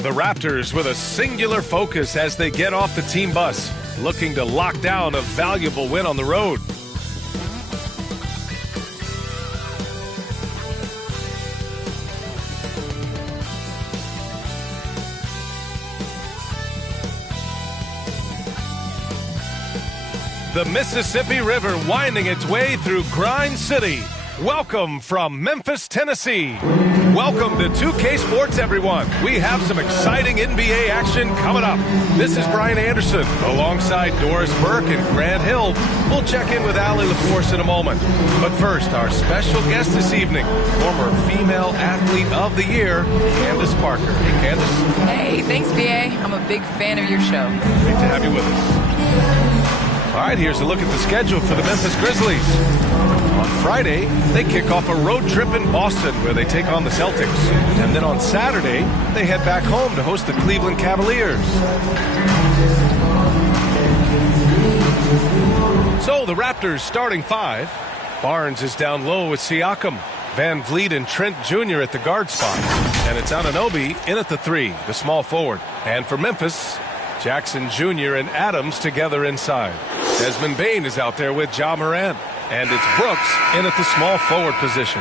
The Raptors with a singular focus as they get off the team bus, looking to lock down a valuable win on the road. The Mississippi River winding its way through Grind City. Welcome from Memphis, Tennessee. Welcome to 2K Sports, everyone. We have some exciting NBA action coming up. This is Brian Anderson alongside Doris Burke and Grant Hill. We'll check in with Allie LaForce in a moment. But first, our special guest this evening, former Female Athlete of the Year, Candace Parker. Hey, Candace. Hey, thanks, BA. I'm a big fan of your show. Great to have you with us. All right, here's a look at the schedule for the Memphis Grizzlies. On Friday, they kick off a road trip in Boston where they take on the Celtics. And then on Saturday, they head back home to host the Cleveland Cavaliers. So the Raptors starting five. Barnes is down low with Siakam. Van Vliet and Trent Jr. at the guard spot. And it's Anunoby in at the three, the small forward. And for Memphis, Jackson Jr. and Adams together inside. Desmond Bane is out there with Ja Morant. And it's Brooks in at the small forward position.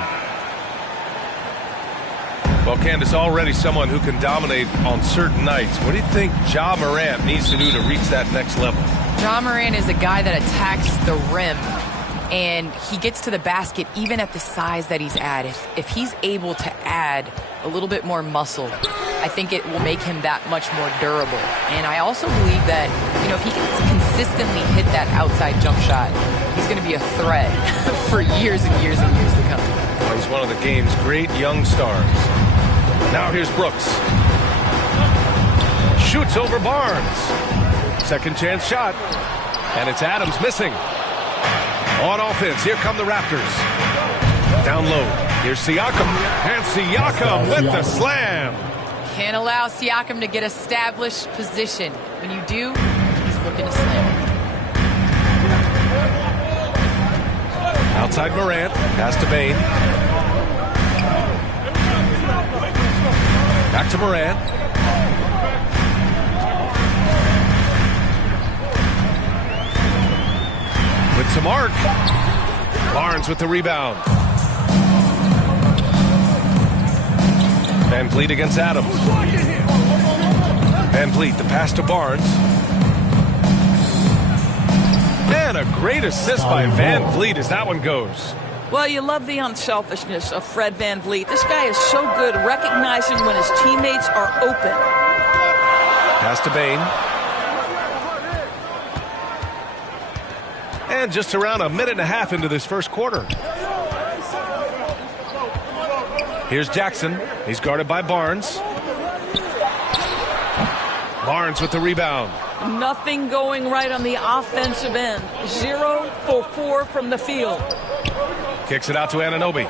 Well, Candace, already someone who can dominate on certain nights. What do you think Ja Morant needs to do to reach that next level? Ja Morant is a guy that attacks the rim, and he gets to the basket even at the size that he's at. If he's able to add a little bit more muscle, I think it will make him that much more durable. And I also believe that, if he can consistently hit that outside jump shot, he's going to be a threat for years and years and years to come. Well, he's one of the game's great young stars. Now here's Brooks. Shoots over Barnes. Second chance shot. And it's Adams missing. On offense, here come the Raptors. Down low. Here's Siakam. And Siakam with the slam. Can't allow Siakam to get established position. When you do, he's looking to slam. Outside Morant, pass to Bane. Back to Morant. With some arc. Barnes with the rebound. Van Vliet against Adams. Van Vliet, the pass to Barnes. And a great assist by Van Vliet as that one goes. Well, you love the unselfishness of Fred Van Vliet. This guy is so good recognizing when his teammates are open. Pass to Bane. And just around a minute and a half into this first quarter. Here's Jackson. He's guarded by Barnes. Barnes with the rebound. Nothing going right on the offensive end. 0 for 4 from the field. Kicks it out to Anunoby.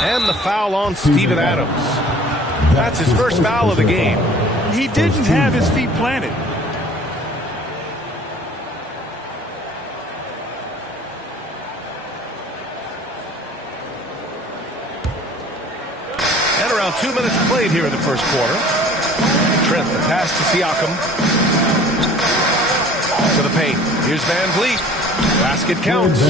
And the foul on Steven Adams. That's his first foul of the game. He didn't have his feet planted. And around 2 minutes played here in the first quarter. Trent, the pass to Siakam. To the paint. Here's Van Vliet. Basket counts.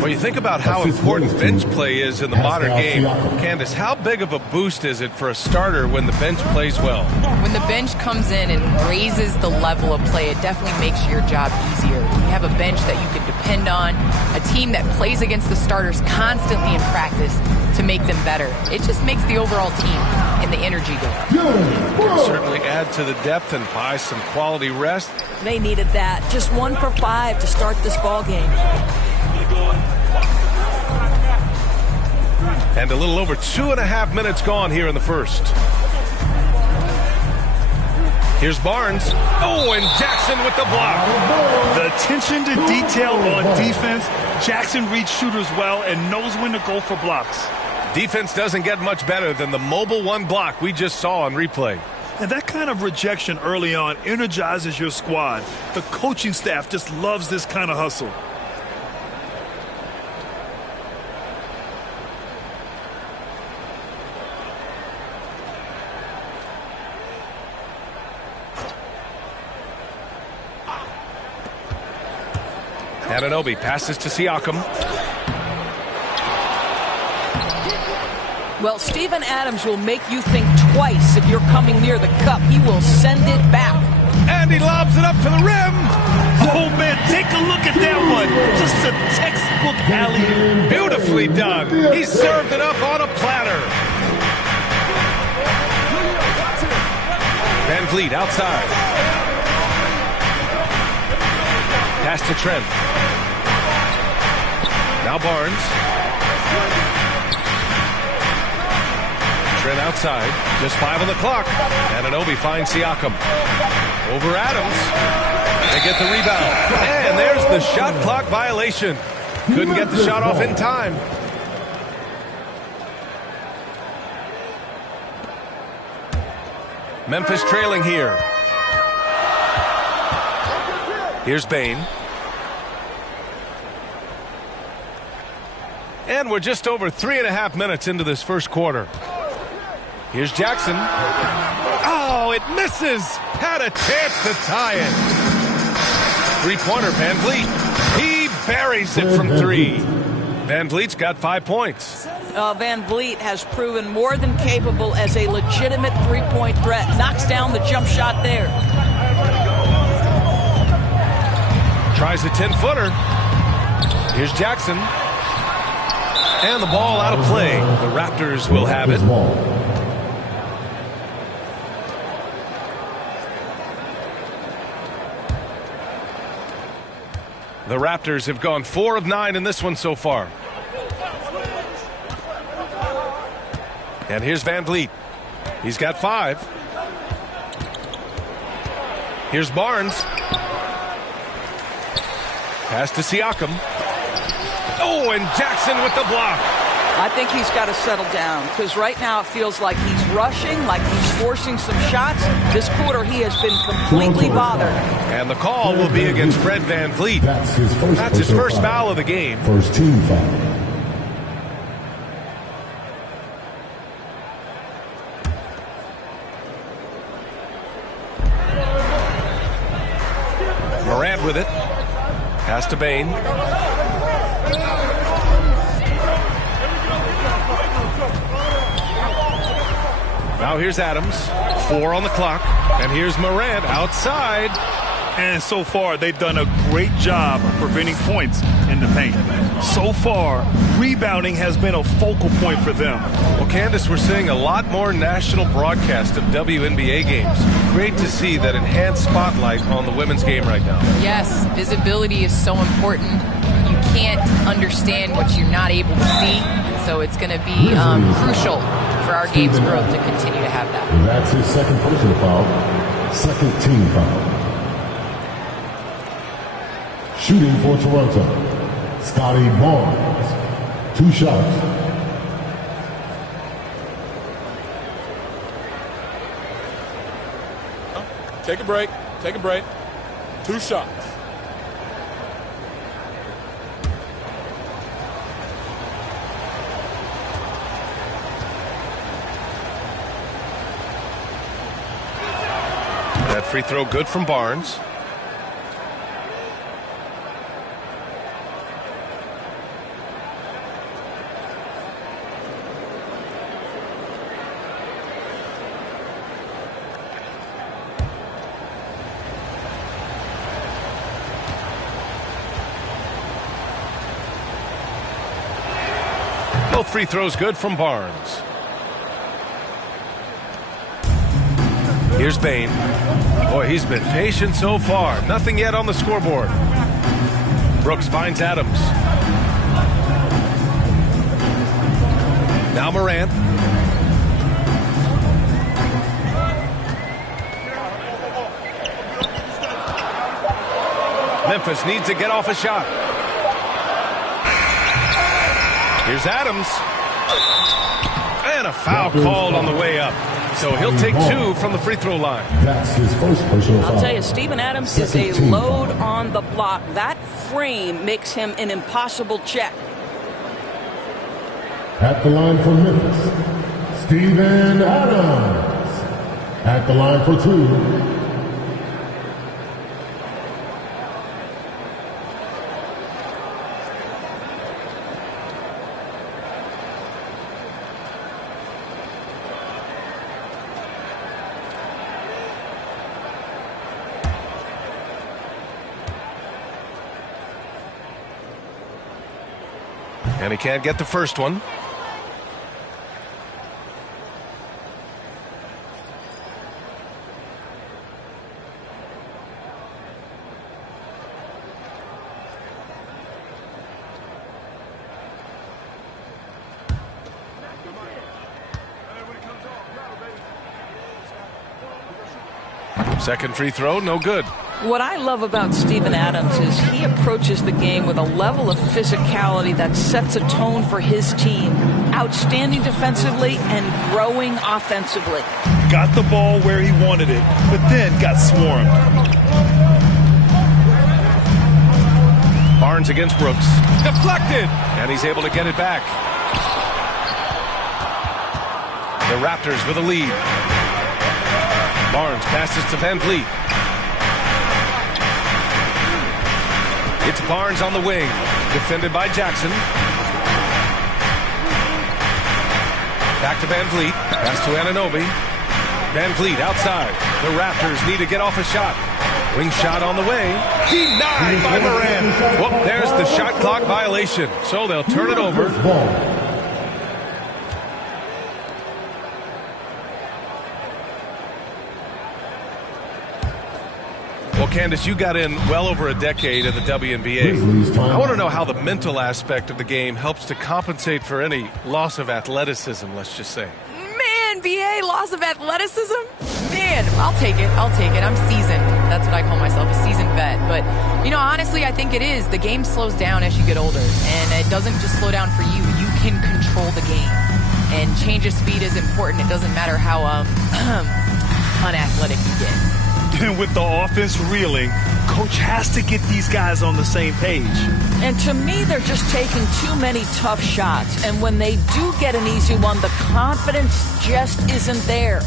Well, you think about how important bench play is in the modern game. Candace, how big of a boost is it for a starter when the bench plays well? When the bench comes in and raises the level of play, it definitely makes your job easier. You have a bench that you can depend on, a team that plays against the starters constantly in practice to make them better. It just makes the overall team and the energy go up. Can certainly add to the depth and buy some quality rest. They needed that. Just 1 for 5 to start this ball game. And a little over 2.5 minutes gone here in the first. Here's Barnes. Oh, and Jackson with the block. The attention to detail on defense. Jackson reads shooters well and knows when to go for blocks. Defense doesn't get much better than the mobile one block we just saw on replay. And that kind of rejection early on energizes your squad. The coaching staff just loves this kind of hustle. Anunoby passes to Siakam. Well, Steven Adams will make you think twice if you're coming near the cup. He will send it back. And he lobs it up to the rim. Oh, man, take a look at that one. Just a textbook alley. Beautifully done. He served it up on a platter. Van Vliet outside. Pass to Trent. Now Barnes. Trent outside. Just 5 on the clock. Anunoby finds Siakam. Over Adams. They get the rebound. And there's the shot clock violation. Couldn't get the shot off in time. Memphis trailing here. Here's Bane. And we're just over 3.5 minutes into this first quarter. Here's Jackson. Oh, it misses. Had a chance to tie it. Three-pointer, Van Vliet. He buries it from 3. Van Vliet's got 5 points. Van Vliet has proven more than capable as a legitimate three-point threat. Knocks down the jump shot there. Tries a 10-footer. Here's Jackson. And the ball out of play. The Raptors will have it. The Raptors have gone 4 of 9 in this one so far. And here's Van Vliet. He's got 5. Here's Barnes. Pass to Siakam. Oh, and Jackson with the block. I think he's got to settle down because right now it feels like he's rushing, like he's forcing some shots. This quarter he has been completely bothered. And the call will be against Fred Van Vliet. That's his first foul of the game. First team foul. Morant with it. Pass to Bane. Now here's Adams. 4 on the clock. And here's Morant outside. And so far, they've done a great job of preventing points in the paint. So far, rebounding has been a focal point for them. Well, Candace, we're seeing a lot more national broadcast of WNBA games. Great to see that enhanced spotlight on the women's game right now. Yes, visibility is so important. You can't understand what you're not able to see. And so it's going to be crucial for our game's growth to continue to have that. That's his second personal foul. Second team foul. Shooting for Toronto, Scotty Barnes. 2 shots. Take a break. Take a break. 2 shots. That free throw good from Barnes. Both free throws good from Barnes. Here's Bane. Boy, he's been patient so far. Nothing yet on the scoreboard. Brooks finds Adams. Now Morant. Memphis needs to get off a shot. Here's Adams. And a foul called on the way up. So he'll take 2 from the free throw line. That's his first personal foul. I'll tell you, Steven Adams is a load on the block. That frame makes him an impossible check. At the line for Memphis, Steven Adams. At the line for 2. And he can't get the first one. Second free throw, no good. What I love about Steven Adams is he approaches the game with a level of physicality that sets a tone for his team. Outstanding defensively and growing offensively. Got the ball where he wanted it, but then got swarmed. Barnes against Brooks. Deflected! And he's able to get it back. The Raptors with a lead. Barnes passes to Van Vliet. It's Barnes on the wing. Defended by Jackson. Back to Van Vliet. Pass to Anunoby. Van Vliet outside. The Raptors need to get off a shot. Wing shot on the way. Denied by Moran. Well, there's the shot clock violation. So they'll turn it over. Well, Candace, you got in well over a decade in the WNBA. I want to know how the mental aspect of the game helps to compensate for any loss of athleticism, let's just say. Man, BA, loss of athleticism? Man, I'll take it. I'll take it. I'm seasoned. That's what I call myself, a seasoned vet. But, you know, honestly, I think it is. The game slows down as you get older. And it doesn't just slow down for you. You can control the game. And change of speed is important. It doesn't matter how unathletic you get. And with the offense reeling, coach has to get these guys on the same page. And to me, they're just taking too many tough shots. And when they do get an easy one, the confidence just isn't there.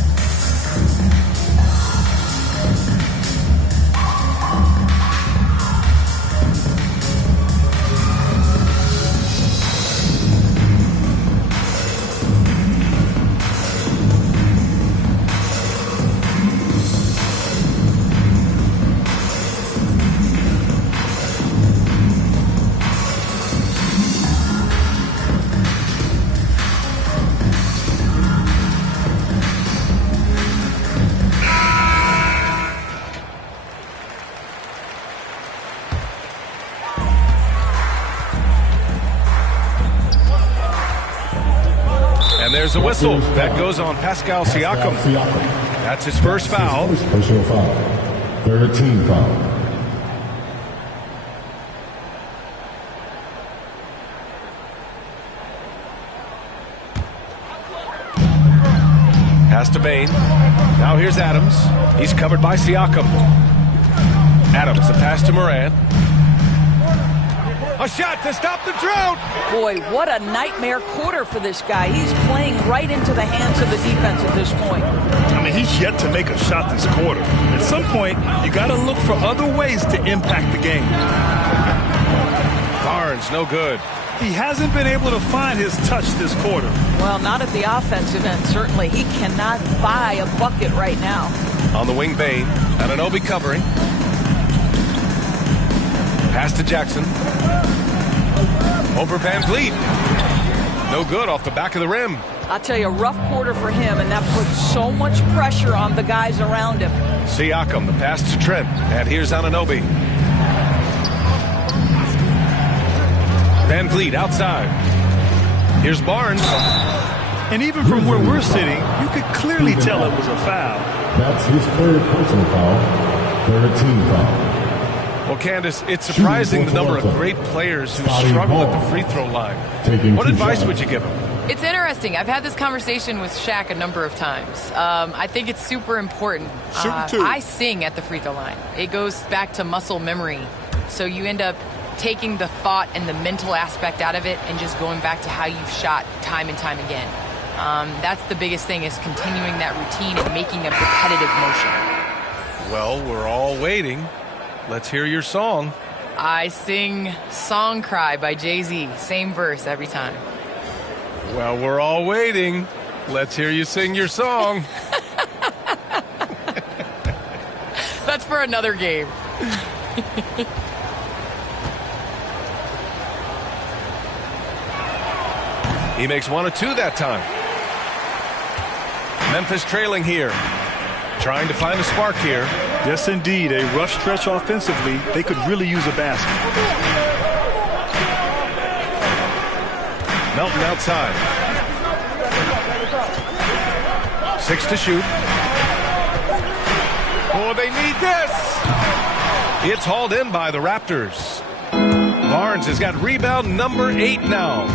There's a whistle. That goes on Pascal Siakam. That's his first foul. Personal foul. Third team foul. Pass to Bain. Now here's Adams. He's covered by Siakam. Adams, the pass to Moran. A shot to stop the drought. Boy, what a nightmare quarter for this guy. He's playing right into the hands of the defense at this point. I mean, he's yet to make a shot this quarter. At some point, you got to look for other ways to impact the game. Barnes, no good. He hasn't been able to find his touch this quarter. Well, not at the offensive end, certainly. He cannot buy a bucket right now. On the wing, Bain. Anunoby covering. Pass to Jackson. Over Van Vliet. No good off the back of the rim. I'll tell you, a rough quarter for him, and that puts so much pressure on the guys around him. Siakam, the pass to Trent. And here's Anunoby. Van Vliet outside. Here's Barnes. And even from where we're sitting, you could clearly tell it was a foul. That's his third personal foul. Third team foul. Well, Candace, it's surprising the number of great players who struggle at the free throw line. What advice would you give them? It's interesting. I've had this conversation with Shaq a number of times. I think it's super important. I sing at the free throw line. It goes back to muscle memory. So you end up taking the thought and the mental aspect out of it and just going back to how you've shot time and time again. That's the biggest thing, is continuing that routine and making a repetitive motion. Well, we're all waiting. Let's hear your song. I sing Song Cry by Jay-Z. Same verse every time. Well, we're all waiting. Let's hear you sing your song. That's for another game. He makes 1 of 2 that time. Memphis trailing here. Trying to find a spark here. Yes, indeed. A rough stretch offensively. They could really use a basket. Melton outside. 6 to shoot. Oh, they need this. It's hauled in by the Raptors. Barnes has got rebound number 8 now.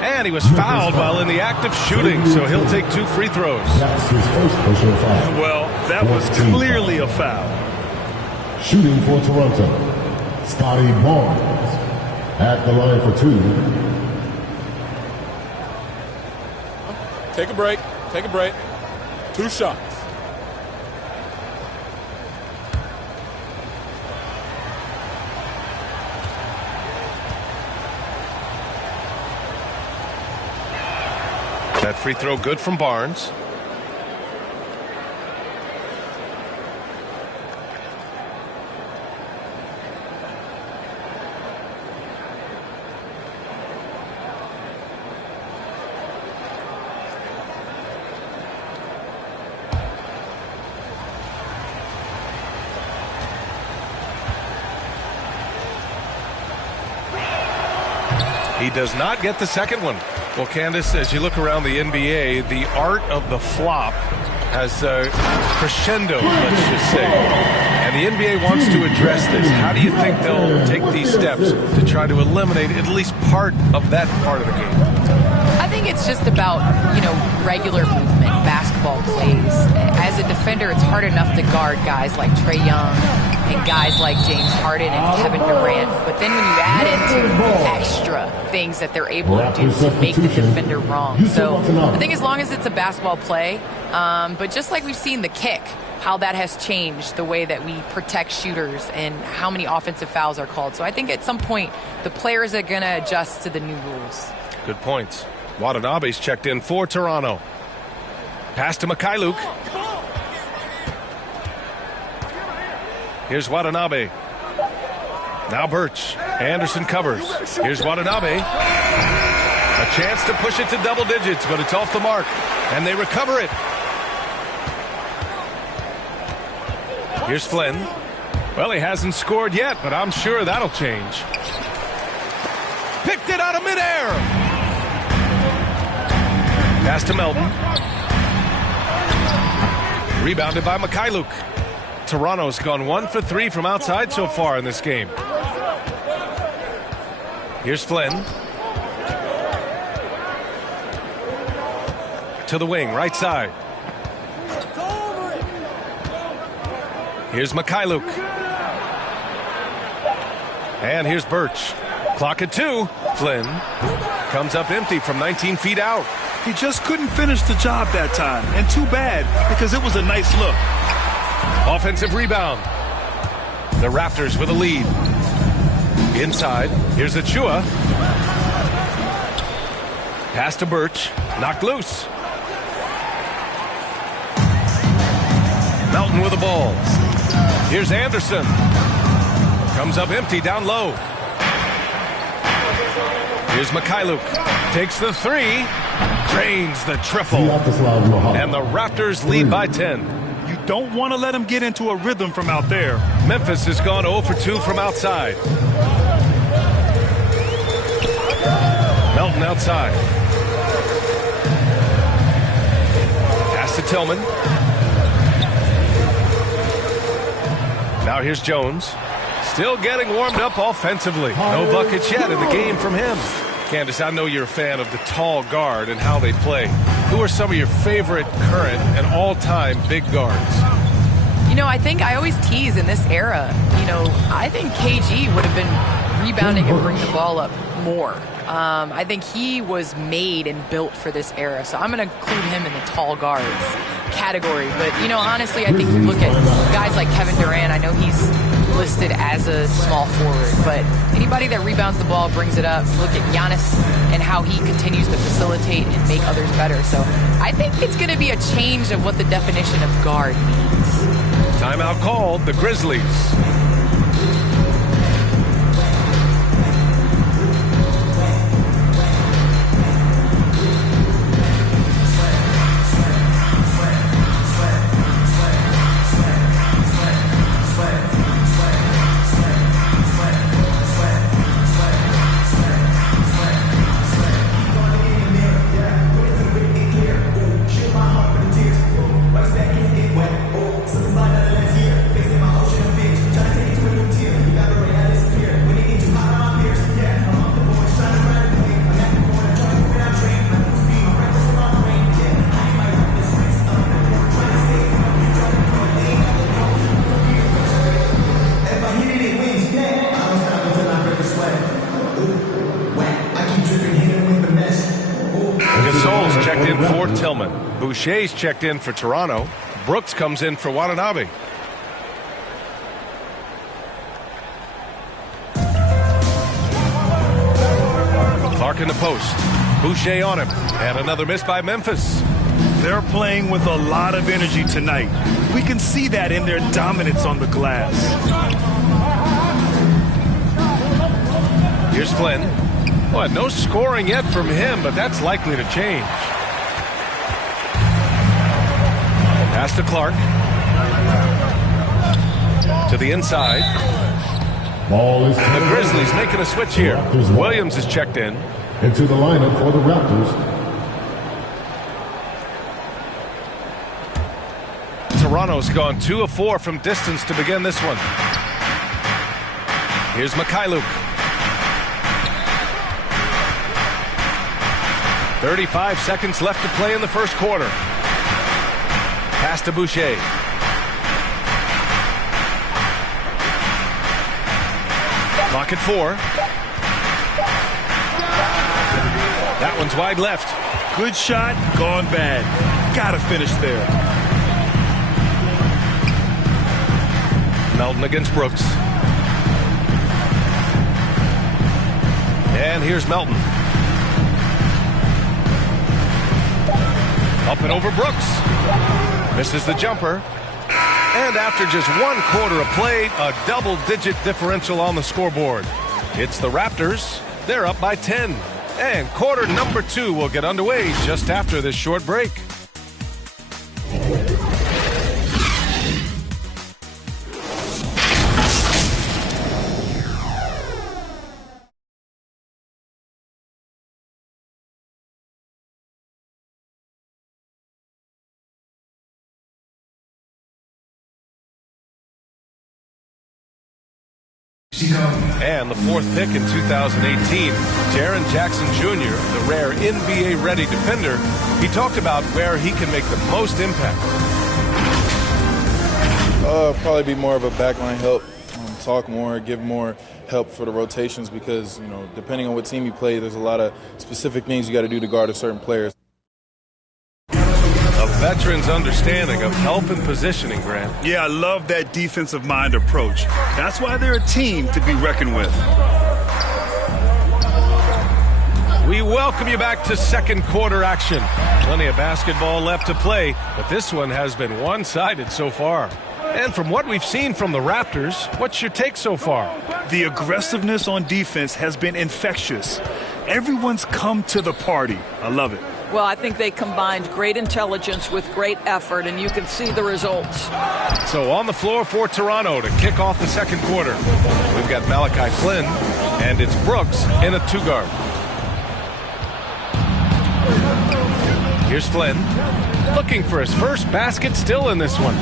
And he was fouled while in the act of shooting, so he'll take 2 free throws. That's his first personal foul. Well, that was clearly a foul. Shooting for Toronto, Scotty Barnes at the line for 2. Take a break. Take a break. 2 shots. That free throw good from Barnes. He does not get the second one. Well, Candace, as you look around the NBA, the art of the flop has crescendo, let's just say. And the NBA wants to address this. How do you think they'll take these steps to try to eliminate at least part of that part of the game? I think it's just about, regular movement, basketball plays. As a defender, it's hard enough to guard guys like Trae Young and guys like James Harden and Kevin Durant. But then when you add into extra things that they're able to do to make the defender wrong. So I think as long as it's a basketball play, but just like we've seen the kick, how that has changed the way that we protect shooters and how many offensive fouls are called. So I think at some point the players are going to adjust to the new rules. Good points. Watanabe's checked in for Toronto. Pass to Mikhailuk. Here's Watanabe. Now Birch. Anderson covers. Here's Watanabe. A chance to push it to double digits, but it's off the mark. And they recover it. Here's Flynn. Well, he hasn't scored yet, but I'm sure that'll change. Picked it out of midair. Pass to Melton. Rebounded by Mikhailuk. Toronto's gone 1 for 3 from outside so far in this game. Here's Flynn. To the wing, right side. Here's Mikhailuk. And here's Birch. Clock at 2. Flynn comes up empty from 19 feet out. He just couldn't finish the job that time. And too bad, because it was a nice look. Offensive rebound. The Raptors with a lead. Inside. Here's Achua. Pass to Birch. Knocked loose. Melton with the ball. Here's Anderson. Comes up empty down low. Here's Mikhailuk. Takes the 3. Drains the triple. And the Raptors lead by 10. You don't want to let him get into a rhythm from out there. Memphis has gone 0 for 2 from outside. Melton outside. Pass to Tillman. Now here's Jones. Still getting warmed up offensively. No buckets yet in the game from him. Candace, I know you're a fan of the tall guard and how they play. Who are some of your favorite current and all-time big guards? I think I always tease in this era. I think KG would have been rebounding and bringing the ball up more. I think he was made and built for this era. So I'm going to include him in the tall guards category. But, honestly, I think you look at guys like Kevin Durant. I know he's listed as a small forward, but anybody that rebounds the ball, brings it up. Look at Giannis and how he continues to facilitate and make others better. So I think it's going to be a change of what the definition of guard means. Timeout called, the Grizzlies. Checked in for Tillman. Boucher's checked in for Toronto. Brooks comes in for Watanabe. Clark in the post. Boucher on him. And another miss by Memphis. They're playing with a lot of energy tonight. We can see that in their dominance on the glass. Here's Flynn. Well, no scoring yet from him, but that's likely to change. Pass to Clark. To the inside. Ball is the Grizzlies making a switch here. Williams is checked in. Into the lineup for the Raptors. Toronto's gone 2 of 4 from distance to begin this one. Here's Mikhailuk. 35 seconds left to play in the first quarter. Pass to Boucher. Clock at 4. That one's wide left. Good shot, gone bad. Gotta finish there. Melton against Brooks. And here's Melton. Up and over Brooks. Misses the jumper. And after just 1 quarter of play, a double-digit differential on the scoreboard. It's the Raptors. They're up by 10. And quarter number 2 will get underway just after this short break. And the 4th pick in 2018, Jaren Jackson Jr., the rare NBA-ready defender, he talked about where he can make the most impact. Probably be more of a backline help, talk more, give more help for the rotations because, you know, depending on what team you play, there's a lot of specific things you got to do to guard a certain player. A veteran's understanding of help and positioning, Grant. Yeah, I love that defensive mind approach. That's why they're a team to be reckoned with. We welcome you back to second quarter action. Plenty of basketball left to play, but this one has been one-sided so far. And from what we've seen from the Raptors, what's your take so far? The aggressiveness on defense has been infectious. Everyone's come to the party. I love it. Well, I think they combined great intelligence with great effort, and you can see the results. So on the floor for Toronto to kick off the second quarter, we've got Malachi Flynn, and it's Brooks in a 2-guard. Here's Flynn, looking for his first basket still in this one.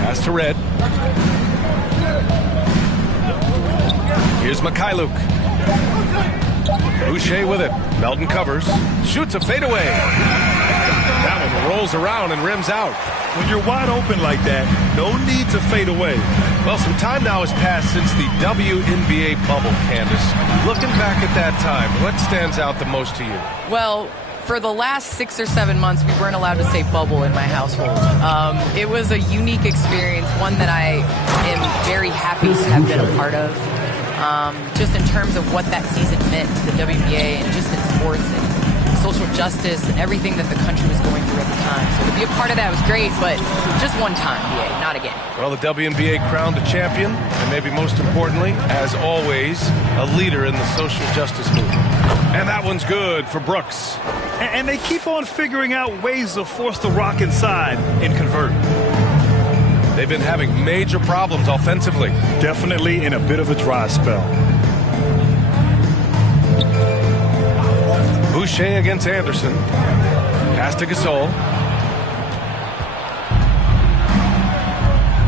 Pass to Red. Here's Mikhailuk. Boucher with it. Melton covers. Shoots a fadeaway. That one rolls around and rims out. When you're wide open like that, no need to fade away. Well, some time now has passed since the WNBA bubble, Candace. Looking back at that time, what stands out the most to you? Well, for the last 6 or 7 months, we weren't allowed to say bubble in my household. It was a unique experience, one that I am very happy to have been a part of. Just in terms of what that season meant to the WNBA and just in sports and social justice and everything that the country was going through at the time. So to be a part of that was great, but just one time, BA, not again. Well, the WNBA crowned a champion, and maybe most importantly, as always, a leader in the social justice movement. And that one's good for Brooks. And they keep on figuring out ways to force the rock inside and convert. They've been having major problems offensively. Definitely in a bit of a dry spell. Boucher against Anderson. Pass to Gasol.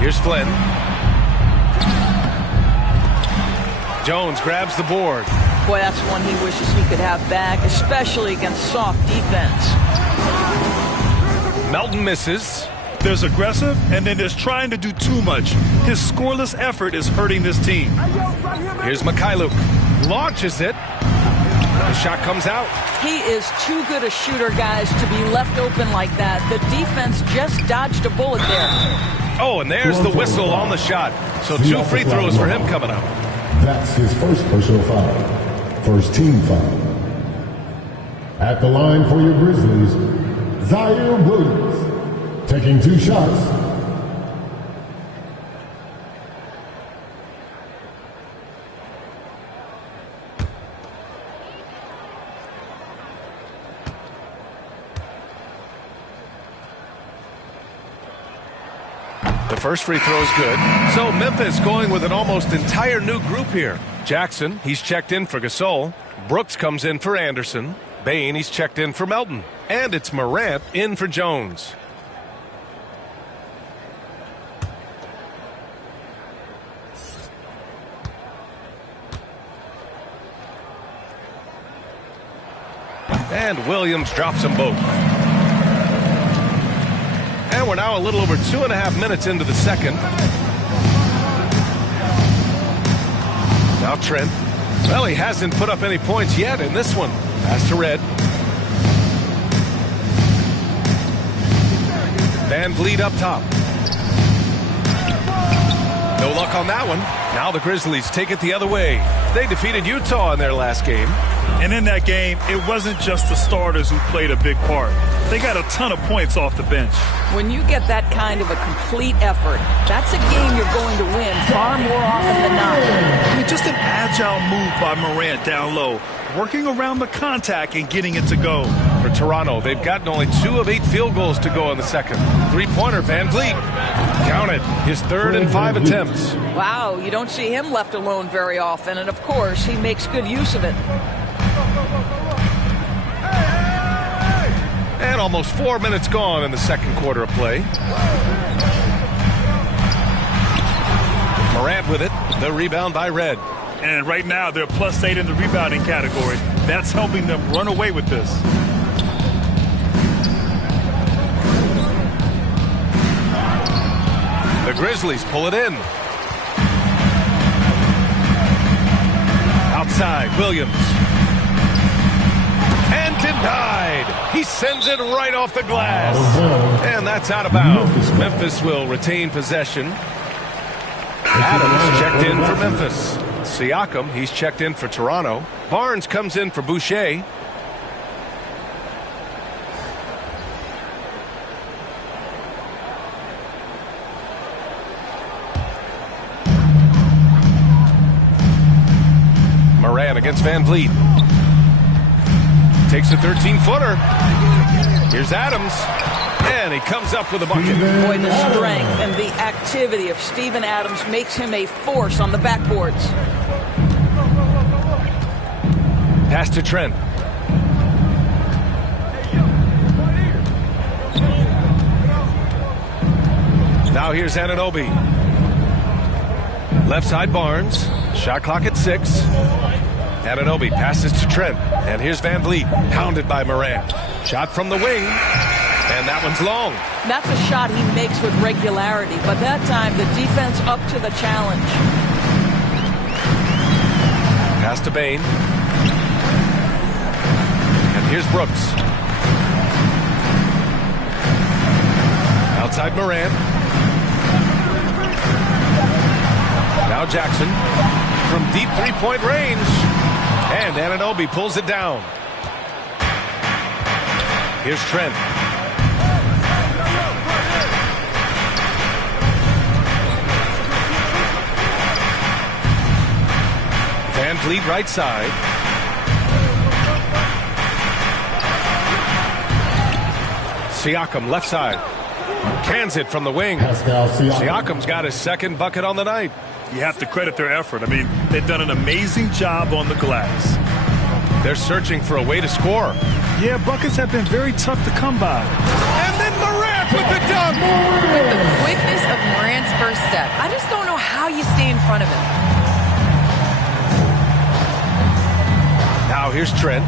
Here's Flynn. Jones grabs the board. Boy, that's one he wishes he could have back, especially against soft defense. Melton misses. There's aggressive, and then there's trying to do too much. His scoreless effort is hurting this team. Here's Mikhailuk. Launches it. The shot comes out. He is too good a shooter, guys, to be left open like that. The defense just dodged a bullet there. Oh, and there's the whistle on the shot. So 2 free throws for him coming up. That's his first personal foul. First team foul. At the line for your Grizzlies, Zaire Williams. Taking 2 shots. The first free throw is good. So Memphis going with an almost entire new group here. Jackson, he's checked in for Gasol. Brooks comes in for Anderson. Bain, he's checked in for Melton. And it's Morant in for Jones. And Williams drops them both. And we're now a little over 2.5 minutes into the second. Now Trent. Well, he hasn't put up any points yet in this one. Pass to Red. Van Vliet up top. No luck on that one. Now the Grizzlies take it the other way. They defeated Utah in their last game. And in that game, it wasn't just the starters who played a big part. They got a ton of points off the bench. When you get that kind of a complete effort, that's a game you're going to win far more often than not. I mean, just an agile move by Morant down low, working around the contact and getting it to go. For Toronto, they've gotten only 2 of 8 field goals to go in the second. 3-pointer, Van Vliet. Count it. His 3rd and 5 attempts. Wow, you don't see him left alone very often, and of course, he makes good use of it. And almost 4 minutes gone in the second quarter of play. Morant with it. The rebound by Red. And right now, they're +8 in the rebounding category. That's helping them run away with this. The Grizzlies pull it in. Outside, Williams. And denied. He sends it right off the glass. And that's out of bounds. Memphis will retain possession. Adams checked in for Memphis. Siakam, he's checked in for Toronto. Barnes comes in for Boucher. Moran against Van Vliet. Takes a 13-footer. Here's Adams. And he comes up with a bucket. Boy, the strength and the activity of Steven Adams makes him a force on the backboards. Pass to Trent. Now here's Anunoby. Left side Barnes. Shot clock at 6. Anunoby passes to Trent. And here's Van Vliet, hounded by Morant. Shot from the wing. And that one's long. That's a shot he makes with regularity, but that time the defense up to the challenge. Pass to Bain. And here's Brooks. Outside Morant. Now Jackson from deep 3-point range. And Anunoby pulls it down. Here's Trent. Van Vliet right side. Siakam left side. Cans it from the wing. Siakam's got his second bucket on the night. You have to credit their effort. I mean, they've done an amazing job on the glass. They're searching for a way to score. Yeah, buckets have been very tough to come by. And then Morant with the dunk. With the quickness of Morant's first step, I just don't know how you stay in front of him. Now here's Trent.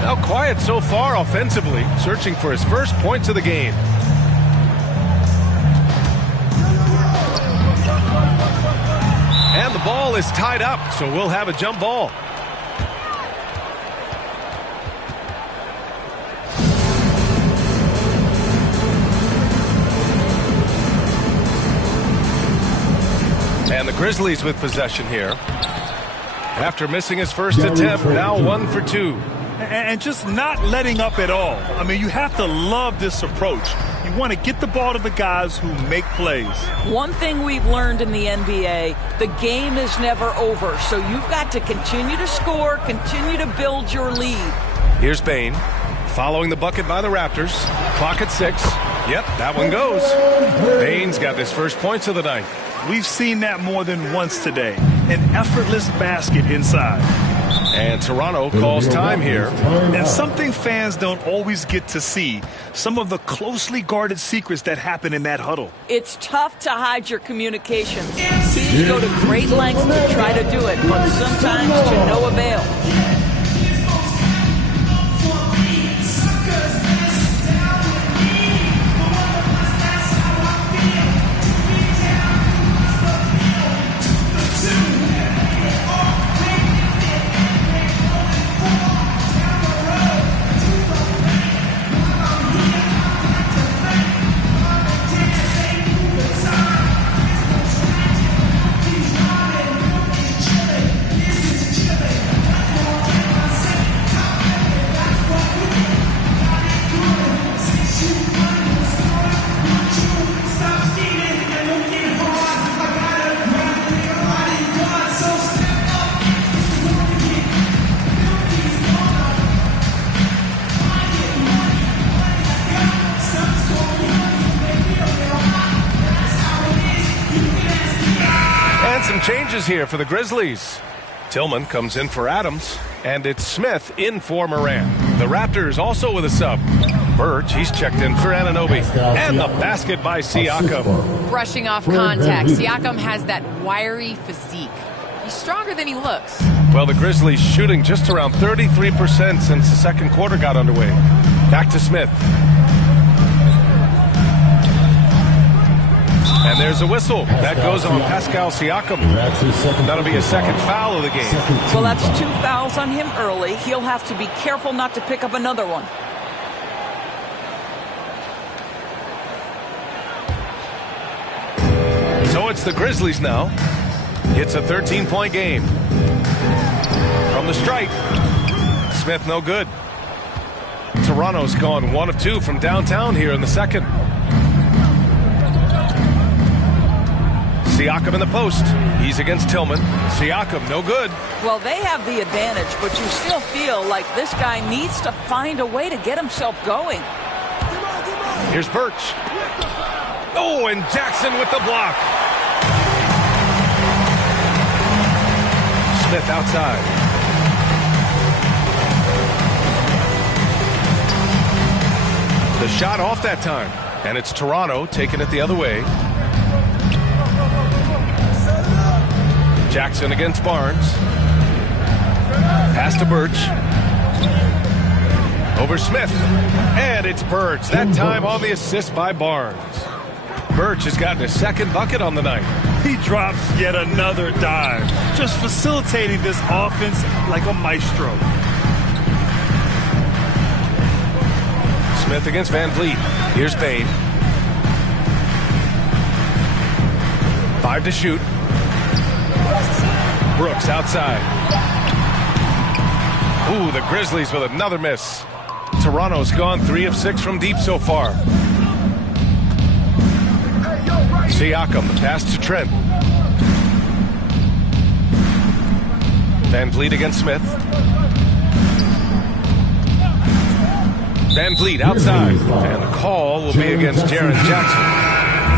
Now quiet so far offensively, searching for his first points of the game. And the ball is tied up, so we'll have a jump ball. And the Grizzlies with possession here. After missing his first attempt, now 1 for 2. And just not letting up at all. I mean, you have to love this approach. You want to get the ball to the guys who make plays. One thing we've learned in the NBA, the game is never over. So you've got to continue to score, continue to build your lead. Here's Bane, following the bucket by the Raptors. Clock at 6. Yep, that one goes. Bane's got his first points of the night. We've seen that more than once today. An effortless basket inside. And Toronto calls time here. And something fans don't always get to see, some of the closely guarded secrets that happen in that huddle. It's tough to hide your communications. Teams go to great lengths to try to do it, but sometimes to no avail. Some changes here for the Grizzlies. Tillman comes in for Adams, and it's Smith in for Morant. The Raptors also with a sub. Birch, he's checked in for Anunoby. And the basket by Siakam. Brushing off contact. Siakam has that wiry physique. He's stronger than he looks. Well, the Grizzlies shooting just around 33% since the second quarter got underway. Back to Smith. And there's a whistle. That goes on Pascal Siakam. That'll be a second foul of the game. Well, that's 2 fouls on him early. He'll have to be careful not to pick up another one. So it's the Grizzlies now. It's a 13-point game. From the stripe. Smith no good. Toronto's gone 1 of 2 from downtown here in the second. Siakam in the post. He's against Tillman. Siakam, no good. Well, they have the advantage, but you still feel like this guy needs to find a way to get himself going. Here's Birch. Oh, and Jackson with the block. Smith outside. The shot off that time. And it's Toronto taking it the other way. Jackson against Barnes. Pass to Birch. Over Smith. And it's Birch. That time on the assist by Barnes. Birch has gotten his second bucket on the night. He drops yet another dive. Just facilitating this offense like a maestro. Smith against Van Vliet. Here's Bane. 5 to shoot. Brooks outside. Ooh, the Grizzlies with another miss. Toronto's gone 3 of 6 from deep so far. Siakam, the pass to Trent. Van Vliet against Smith. Van Vliet outside, and the call will be against Jaren Jackson.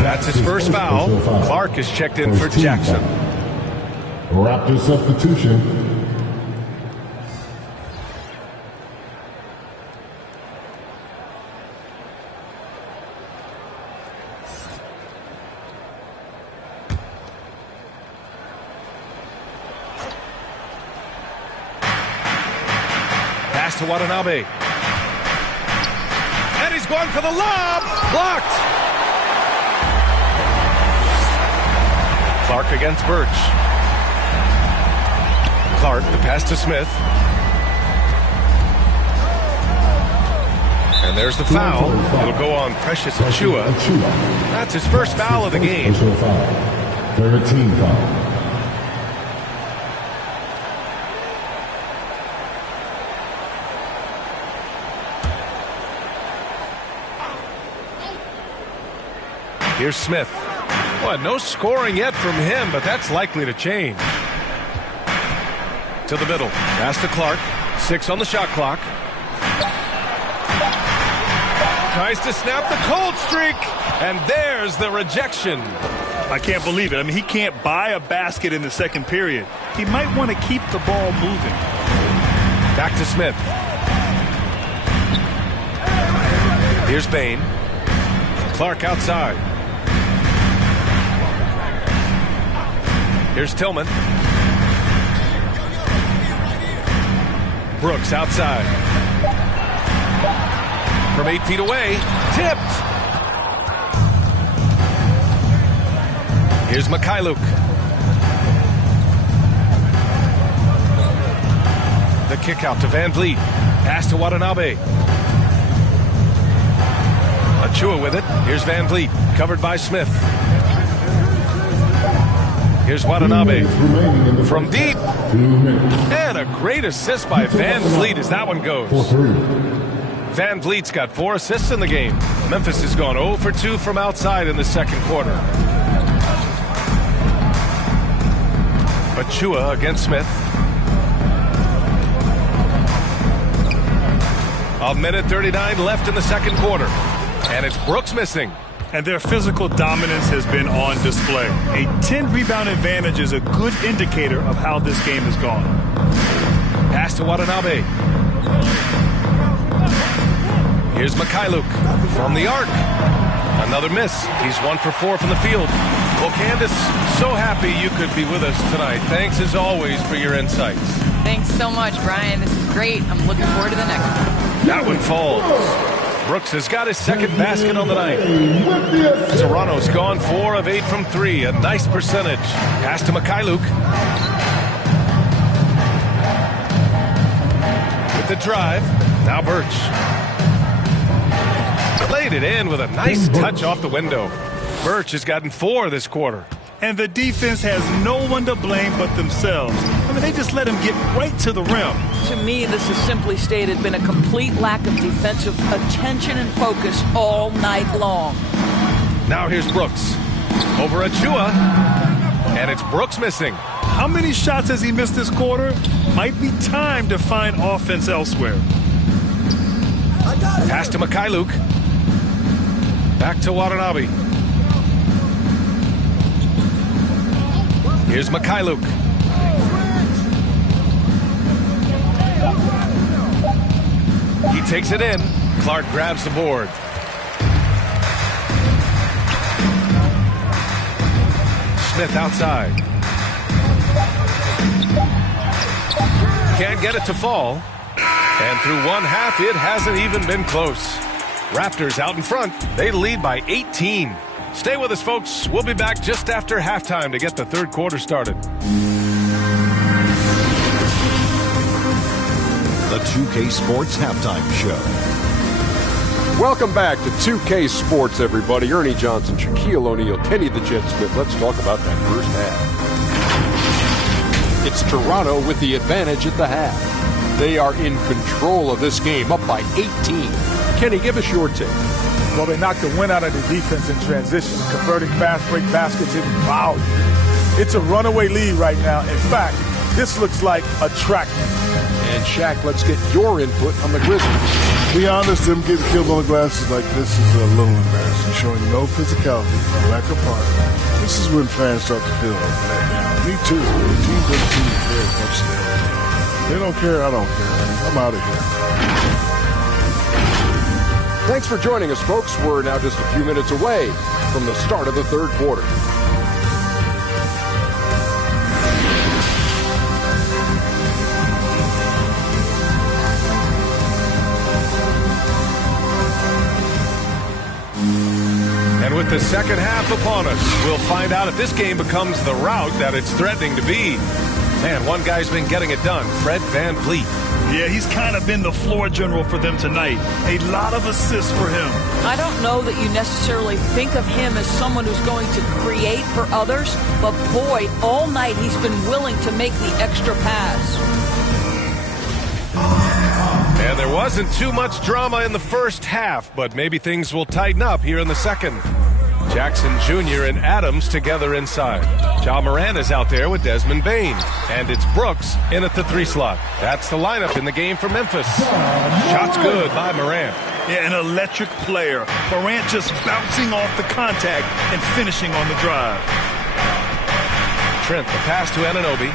That's his first foul. Clark is checked in for Jackson. Raptors substitution. Pass to Watanabe. And he's going for the lob. Blocked. Clark against Birch. Clark, the pass to Smith. And there's the foul. It'll go on Precious Achiuwa. That's his first foul of the game. Third team foul. Here's Smith. Well, no scoring yet from him, but that's likely to change. To the middle. Pass to Clark. 6 on the shot clock. Tries to snap the cold streak. And there's the rejection. I can't believe it. I mean, he can't buy a basket in the second period. He might want to keep the ball moving. Back to Smith. Here's Bain. Clark outside. Here's Tillman. Brooks outside. From 8 feet away. Tipped. Here's Mikhailuk. The kick out to Van Vliet. Pass to Watanabe. Achiuwa with it. Here's Van Vliet. Covered by Smith. Here's Watanabe from deep. And a great assist by Van Vliet as that one goes. Van Vliet's got 4 assists in the game. Memphis has gone 0 for 2 from outside in the second quarter. Achiuwa against Smith. A minute 39 left in the second quarter. And it's Brooks missing. And their physical dominance has been on display. A 10-rebound advantage is a good indicator of how this game has gone. Pass to Watanabe. Here's Mikhailuk from the arc. Another miss. He's 1 for 4 from the field. Well, Candace, so happy you could be with us tonight. Thanks, as always, for your insights. Thanks so much, Brian. This is great. I'm looking forward to the next one. That one falls. Brooks has got his second basket on the night. Toronto's gone 4 of 8 from 3. A nice percentage. Pass to Mikhailuk. With the drive. Now Birch. Played it in with a nice touch off the window. Birch has gotten 4 this quarter. And the defense has no one to blame but themselves. I mean, they just let him get right to the rim. To me, this has simply stated been a complete lack of defensive attention and focus all night long. Now here's Brooks. Over Achiuwa. And it's Brooks missing. How many shots has he missed this quarter? Might be time to find offense elsewhere. Pass to Mikhailuk. Back to Watanabe. Here's Mikhailuk. He takes it in. Clark grabs the board. Smith outside. Can't get it to fall. And through one half, it hasn't even been close. Raptors out in front. They lead by 18. Stay with us, folks. We'll be back just after halftime to get the third quarter started. The 2K Sports Halftime Show. Welcome back to 2K Sports, everybody. Ernie Johnson, Shaquille O'Neal, Kenny the Jet Smith. Let's talk about that first half. It's Toronto with the advantage at the half. They are in control of this game, up by 18. Kenny, give us your take. Well, they knocked the wind out of the defense in transition, converting fast break baskets in volume. It's a runaway lead right now. In fact, this looks like a track meet. And Shaq, let's get your input on the Grizzlies. To be honest, them getting killed on the glass is like this is a little embarrassing, showing no physicality, no lack of heart. This is when fans start to feel let down. Me too. The team doesn't seem to care as much as they do. They don't care, I don't care. I'm out of here. Thanks for joining us, folks. We're now just a few minutes away from the start of the third quarter. And with the second half upon us, we'll find out if this game becomes the rout that it's threatening to be. Man, one guy's been getting it done, Fred VanVleet. Yeah, he's kind of been the floor general for them tonight. A lot of assists for him. I don't know that you necessarily think of him as someone who's going to create for others, but boy, all night he's been willing to make the extra pass. And there wasn't too much drama in the first half, but maybe things will tighten up here in the second. Jackson Jr. and Adams together inside. Ja Morant is out there with Desmond Bane. And it's Brooks in at the 3 slot. That's the lineup in the game for Memphis. Shots good by Morant. Yeah, an electric player. Morant just bouncing off the contact and finishing on the drive. Trent, the pass to Anunoby.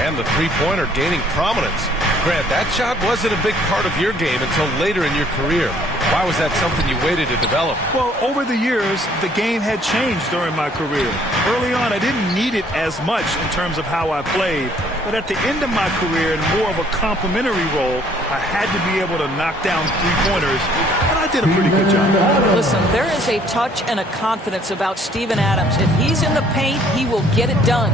And the three-pointer gaining prominence. Grant, that shot wasn't a big part of your game until later in your career. Why was that something you waited to develop? Well, over the years, the game had changed during my career. Early on, I didn't need it as much in terms of how I played. But at the end of my career, in more of a complimentary role, I had to be able to knock down three-pointers, and I did a pretty good job. Listen, there is a touch and a confidence about Steven Adams. If he's in the paint, he will get it done.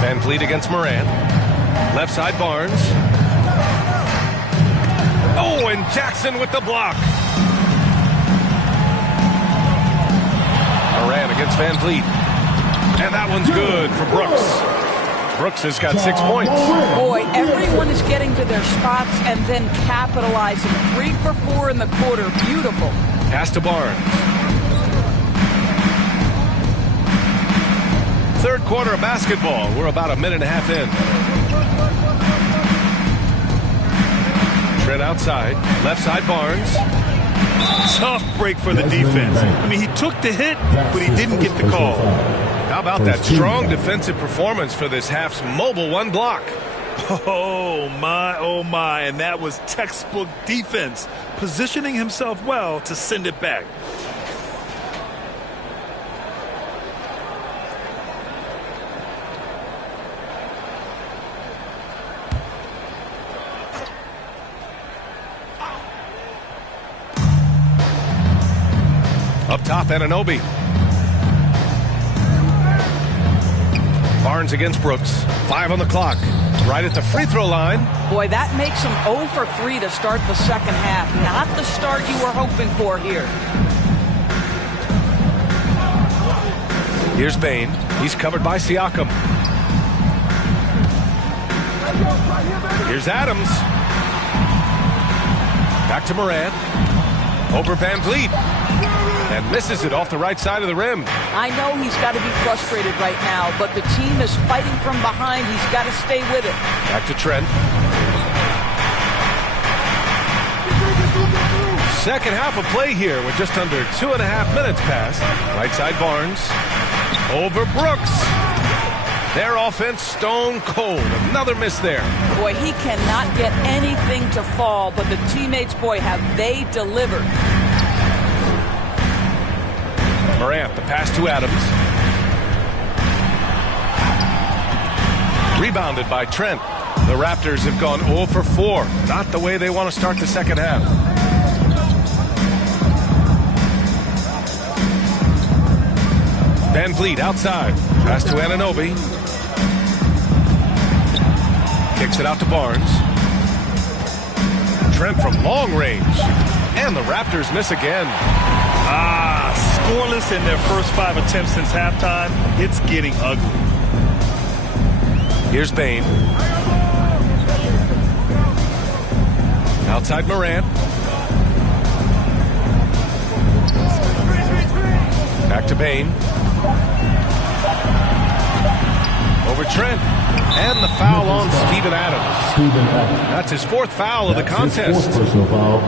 VanVleet against Morant. Left side Barnes. Oh, and Jackson with the block. Morant against VanVleet. And that one's good for Brooks. Brooks has got 6 points. Boy, everyone is getting to their spots and then capitalizing. 3 for 4 in the quarter. Beautiful. Pass to Barnes. Third quarter of basketball. We're about a minute and a half in. Trent outside. Left side Barnes. Tough break for the defense. I mean, he took the hit, but he didn't get the call. How about that strong defensive performance for this half's mobile one block? Oh, my. And that was textbook defense, positioning himself well to send it back. Up top, Anunoby. Barnes against Brooks. 5 on the clock. Right at the free throw line. Boy, that makes him 0 for 3 to start the second half. Not the start you were hoping for here. Here's Bane. He's covered by Siakam. Here's Adams. Back to Morant. Over VanVleet. And misses it off the right side of the rim. I know he's got to be frustrated right now, but the team is fighting from behind. He's got to stay with it. Back to Trent. Second half of play here with just under 2.5 minutes passed. Right side Barnes. Over Brooks. Their offense stone cold. Another miss there. Boy, he cannot get anything to fall, but the teammates, boy, have they delivered. Morant, the pass to Adams. Rebounded by Trent. The Raptors have gone 0 for 4. Not the way they want to start the second half. VanVleet outside. Pass to Anunoby. Kicks it out to Barnes. Trent from long range. And the Raptors miss again. Scoreless in their first 5 attempts since halftime. It's getting ugly. Here's Bain. Outside Morant. Back to Bain. Over Trent. And the foul on Steven Adams. That's his 4th foul of the contest. His 4th personal foul.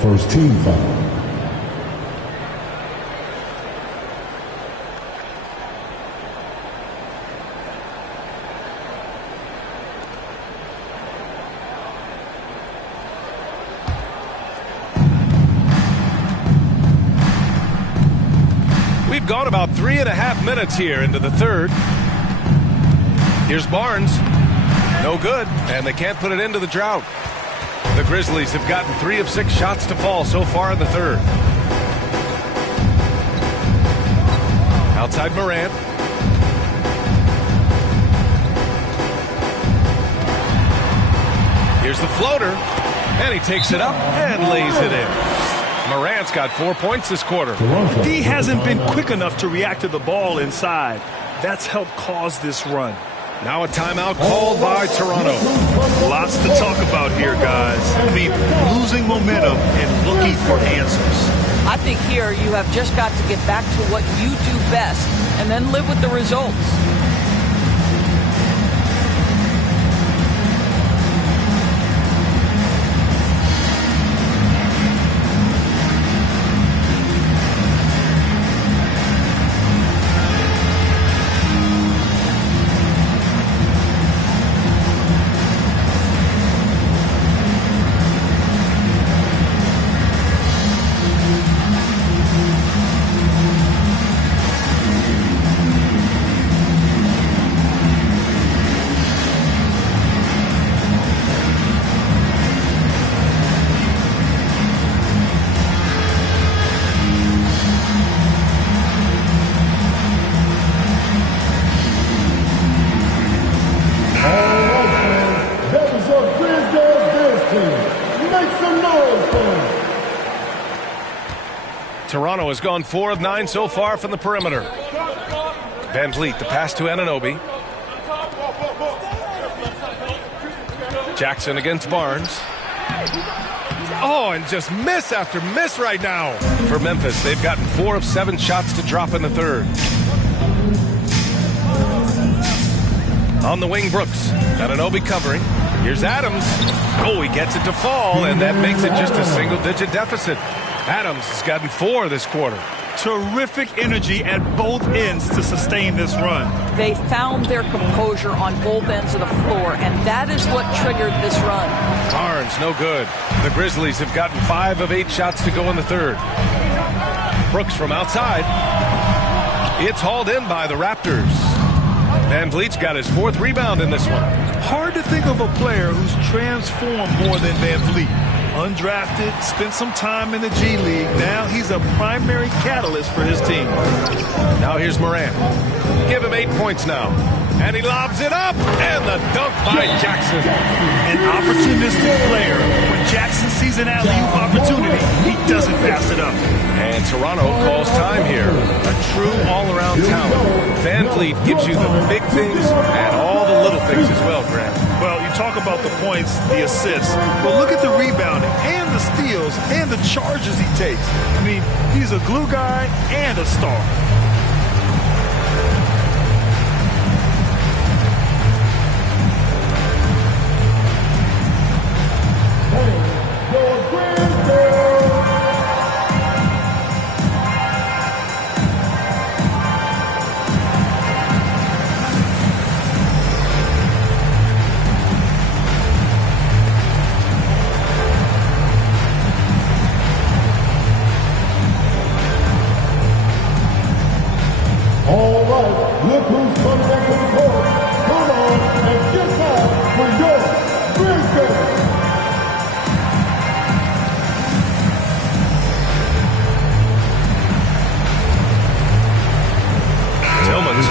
First team foul. We've gone about 3.5 minutes here into the third. Here's Barnes. No good, and they can't put it into the drought. The Grizzlies have gotten 3 of 6 shots to fall so far in the third. Outside Morant. Here's the floater, and he takes it up and lays it in. Morant's got 4 points this quarter. D hasn't been quick enough to react to the ball inside. That's helped cause this run. Now a timeout called by Toronto. Lots to talk about here, guys. I mean, losing momentum and looking for answers. I think here you have just got to get back to what you do best and then live with the results. Toronto has gone 4 of 9 so far from the perimeter. Van Vliet, the pass to Anunoby. Jackson against Barnes. Oh, and just miss after miss right now. For Memphis, they've gotten 4 of 7 shots to drop in the third. On the wing, Brooks. Anunoby covering. Here's Adams. Oh, he gets it to fall, and that makes it just a single-digit deficit. Adams has gotten 4 this quarter. Terrific energy at both ends to sustain this run. They found their composure on both ends of the floor, and that is what triggered this run. Barnes, no good. The Grizzlies have gotten 5 of 8 shots to go in the third. Brooks from outside. It's hauled in by the Raptors. Van Vliet's got his 4th rebound in this one. Hard to think of a player who's transformed more than Van Vliet. Undrafted, spent some time in the G League. Now he's a primary catalyst for his team. Now here's Morant. Give him 8 points now. And he lobs it up. And the dunk by Jackson. An opportunistic player. When Jackson sees an alley-oop opportunity, he doesn't pass it up. And Toronto calls time here. A true all-around talent. Van Vliet gives you the big things and all the little things as well, Grant. Well, you talk about the points, the assists, but look at the rebounding and the steals and the charges he takes. I mean, he's a glue guy and a star.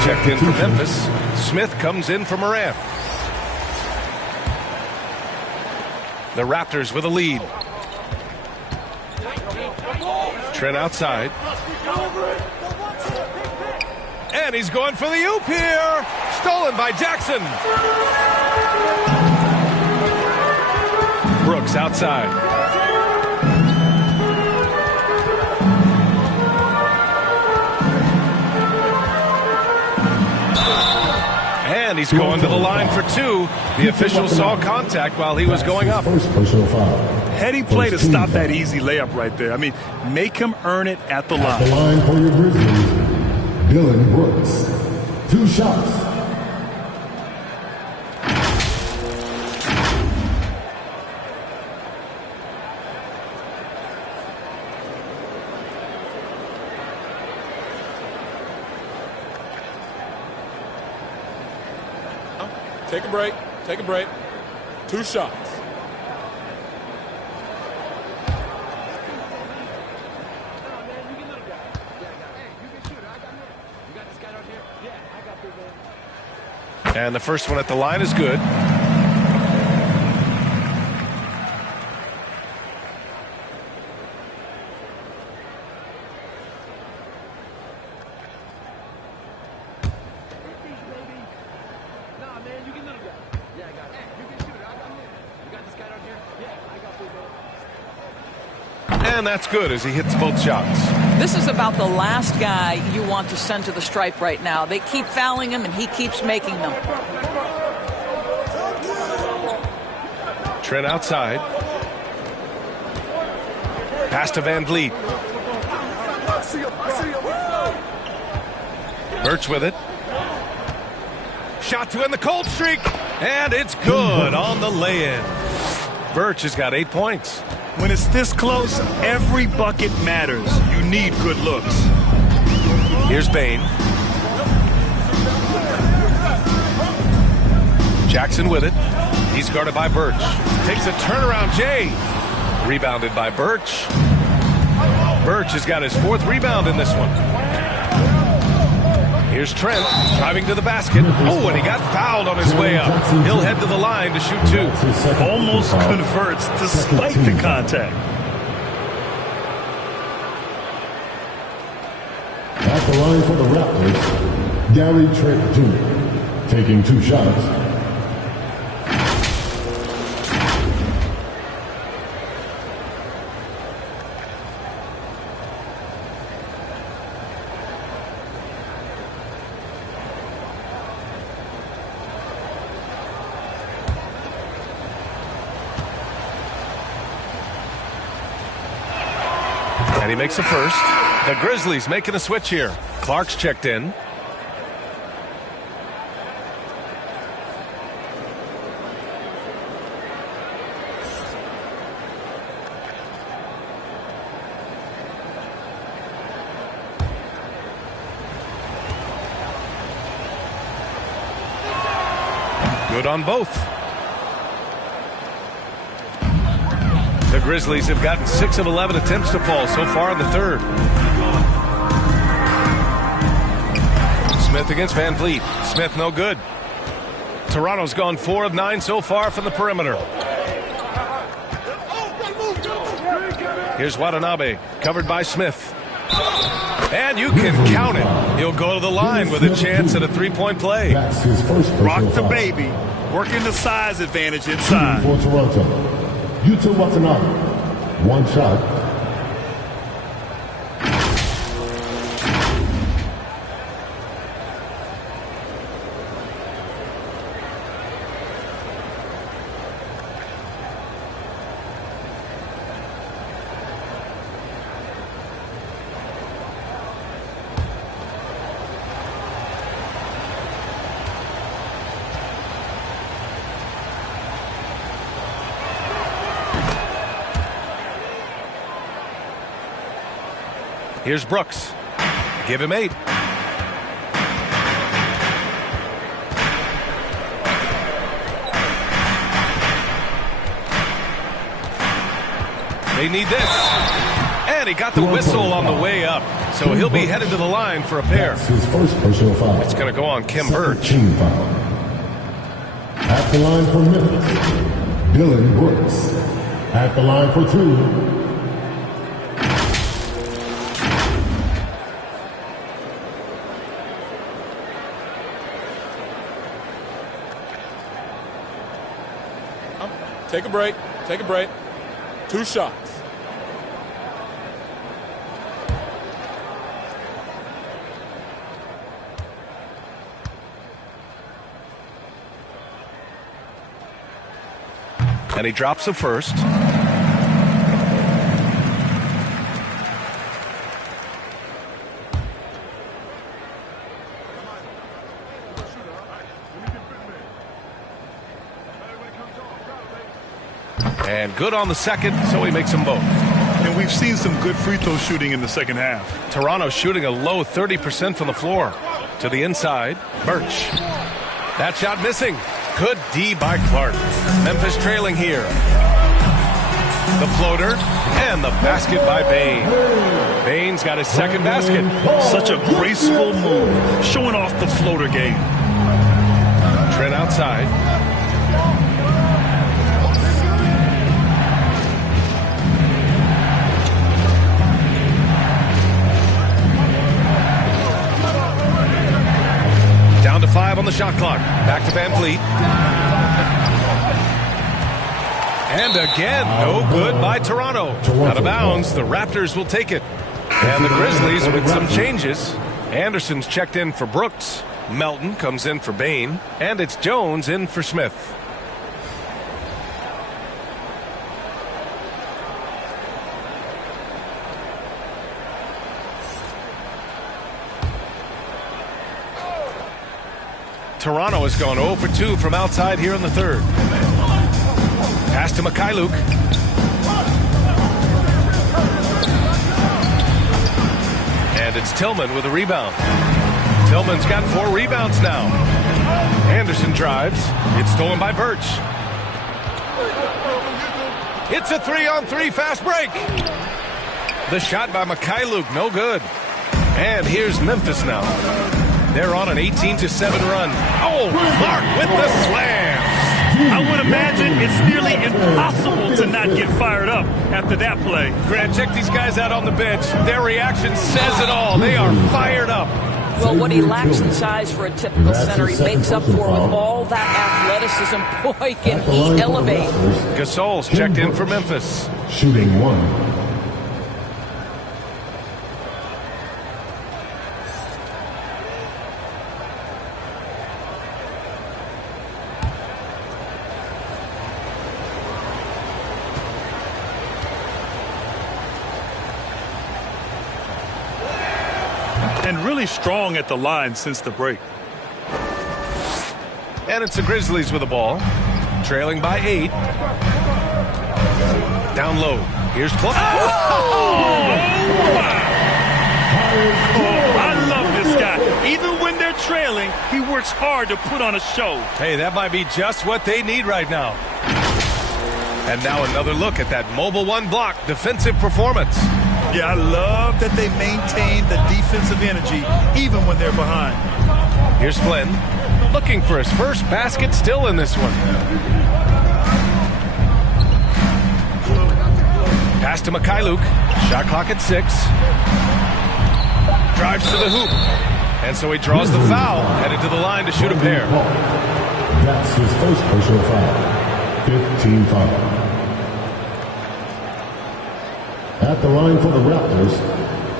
Checked in for Memphis. Smith comes in for Morant. The Raptors with a lead. Trent outside. And he's going for the oop here. Stolen by Jackson. Brooks outside. And he's going to the line for two. The official saw contact while he was going up. Heady play to stop that easy layup right there. I mean, make him earn it at the line. At the line for your Grizzlies, Dylan Brooks. 2 shots. Take a break. Take a break. 2 shots. And the first one at the line is good. And that's good as he hits both shots. This is about the last guy you want to send to the stripe right now. They keep fouling him, and he keeps making them. Trent outside. Pass to Van Vliet. Birch with it. Shot to end the cold streak. And it's good on the lay-in. Birch has got 8 points. When it's this close, every bucket matters. You need good looks. Here's Bain. Jackson with it. He's guarded by Birch. Takes a turnaround, Jay. Rebounded by Birch. Birch has got his 4th rebound in this one. Here's Trent driving to the basket. Oh, and he got fouled on his way up. He'll head to the line to shoot 2. Almost converts despite the contact. At the line for the Raptors, Gary Trent Jr. taking 2 shots. And he makes the first. The Grizzlies making a switch here. Clark's checked in. Good on both. The Grizzlies have gotten 6 of 11 attempts to fall so far in the third. Smith against Van Vliet. Smith no good. Toronto's gone 4 of 9 so far from the perimeter. Here's Watanabe, covered by Smith. And you can count it. He'll go to the line with a chance at a 3-point play. Rock the baby. Working the size advantage inside. For Toronto, Yuta Watanabe, 1 shot. Here's Brooks. Give him 8. They need this. And he got the whistle on the way up. So he'll be headed to the line for a pair. His first personal foul. It's going to go on Kim Birch. At the line for Memphis, Dylan Brooks. At the line for 2. Take a break. Take a break. 2 shots. And he drops the first. And good on the second, so he makes them both. And we've seen some good free throw shooting in the second half. Toronto shooting a low 30% from the floor. To the inside, Birch. That shot missing. Good D by Clark. Memphis trailing here. The floater and the basket by Bane. Bane's got his second basket. Such a graceful move, showing off the floater game. Trent outside. Down to 5 on the shot clock. Back to Van Vliet. And again, no good by Toronto. Out of bounds, the Raptors will take it. And the Grizzlies with some changes. Anderson's checked in for Brooks. Melton comes in for Bane. And it's Jones in for Smith. Toronto has gone 0 for 2 from outside here in the third. Pass to Mikhailuk. And it's Tillman with a rebound. Tillman's got 4 rebounds now. Anderson drives. It's stolen by Birch. It's a 3-on-3 fast break. The shot by Mikhailuk, no good. And here's Memphis now. They're on an 18-7 run. Oh, Clark with the slam. I would imagine it's nearly impossible to not get fired up after that play. Grant, check these guys out on the bench. Their reaction says it all. They are fired up. Well, what he lacks in size for a typical center, he makes up for with all that athleticism. Boy, can he elevate. Gasol's checked in for Memphis. Shooting 1. And really strong at the line since the break. And it's the Grizzlies with the ball. Trailing by 8. Down low. Here's Clark. I love this guy. Even when they're trailing, he works hard to put on a show. Hey, that might be just what they need right now. And now another look at that mobile 1 block defensive performance. Yeah, I love that they maintain the defensive energy even when they're behind. Here's Flynn looking for his first basket, still in this one. Pass to Mikhailuk. Shot clock at 6. Drives to the hoop. And so he draws the foul, headed to the line to shoot a pair. That's his first personal foul. 15 foul. At the line for the Raptors,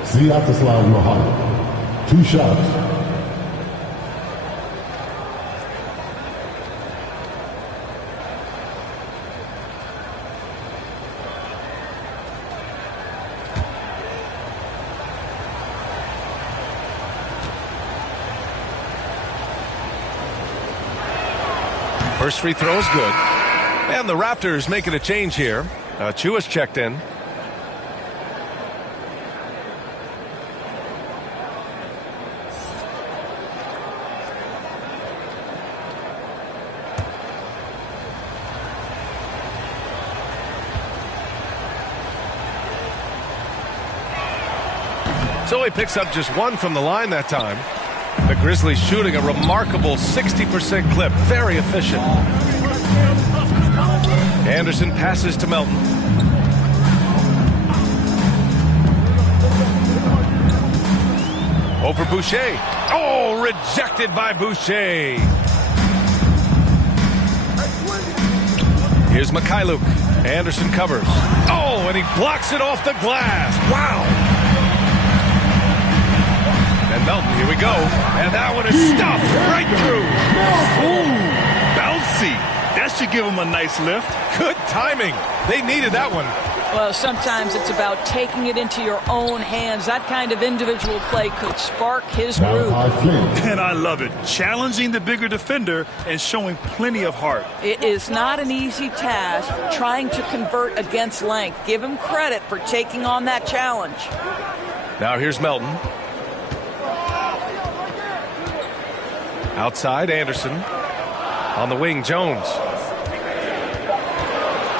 Sviatoslav Mohammed. 2 shots. First free throw is good. And the Raptors making a change here. Chua's checked in. So he picks up just 1 from the line that time. The Grizzlies shooting a remarkable 60% clip. Very efficient. Anderson passes to Melton. Over Boucher. Oh, rejected by Boucher. Here's Mikhailuk. Anderson covers. Oh, and he blocks it off the glass. Wow. And Melton, here we go. And that one is stuffed right through. Ooh, bouncy. That should give him a nice lift. Good timing. They needed that one. Well, sometimes it's about taking it into your own hands. That kind of individual play could spark his groove. And I love it. Challenging the bigger defender and showing plenty of heart. It is not an easy task trying to convert against length. Give him credit for taking on that challenge. Now here's Melton. Outside, Anderson. On the wing, Jones.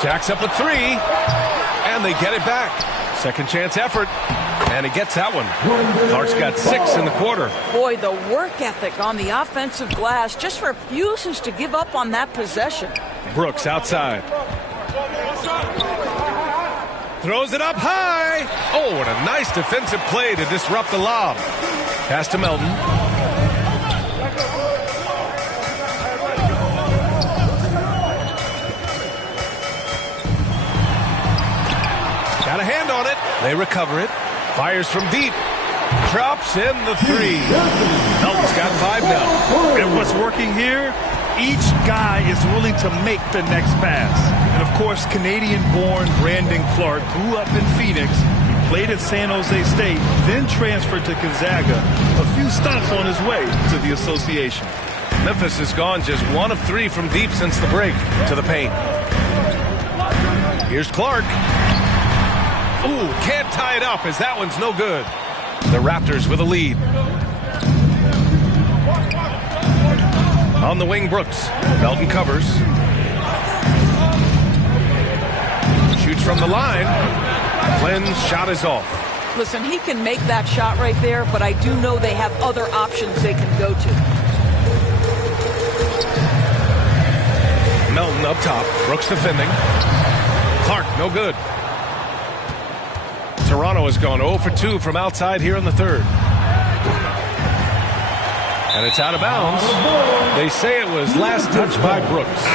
Jacks up a three. And they get it back. Second chance effort. And he gets that one. Clark's got 6 in the quarter. Boy, the work ethic on the offensive glass just refuses to give up on that possession. Brooks outside. Throws it up high. Oh, and a nice defensive play to disrupt the lob. Pass to Melton. Got a hand on it. They recover it. Fires from deep. Drops in the 3. Melton's got 5 now. And what's working here? Each guy is willing to make the next pass. And of course, Canadian-born Brandon Clark grew up in Phoenix. He played at San Jose State, then transferred to Gonzaga. A few stops on his way to the association. Memphis has gone just 1 of 3 from deep since the break to the paint. Here's Clark. Ooh, can't tie it up as that one's no good. The Raptors with a lead. On the wing, Brooks. Melton covers. Shoots from the line. Flynn's shot is off. Listen, he can make that shot right there, but I do know they have other options they can go to. Melton up top. Brooks defending. Clark, no good. Toronto has gone 0 for 2 from outside here in the third. And it's out of bounds. They say it was last touched by Brooks.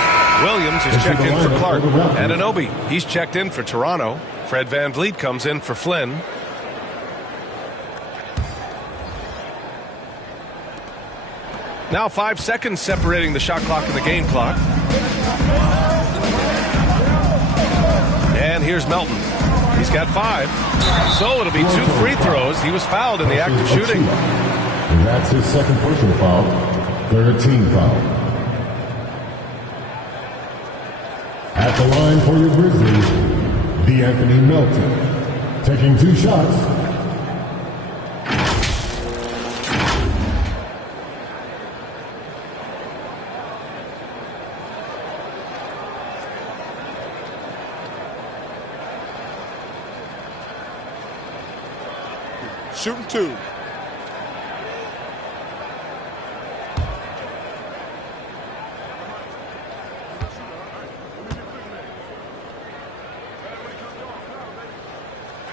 Williams is checked in for Clark. Anunoby, he's checked in for Toronto. Fred VanVleet comes in for Flynn. Now 5 seconds separating the shot clock and the game clock. And here's Melton. He's got 5. So it'll be 2 free throws. He was fouled in the act of shooting. And that's his second personal foul. 3rd team foul. At the line for your Grizzlies, D'Anthony Melton. Taking 2 shots. Shooting 2.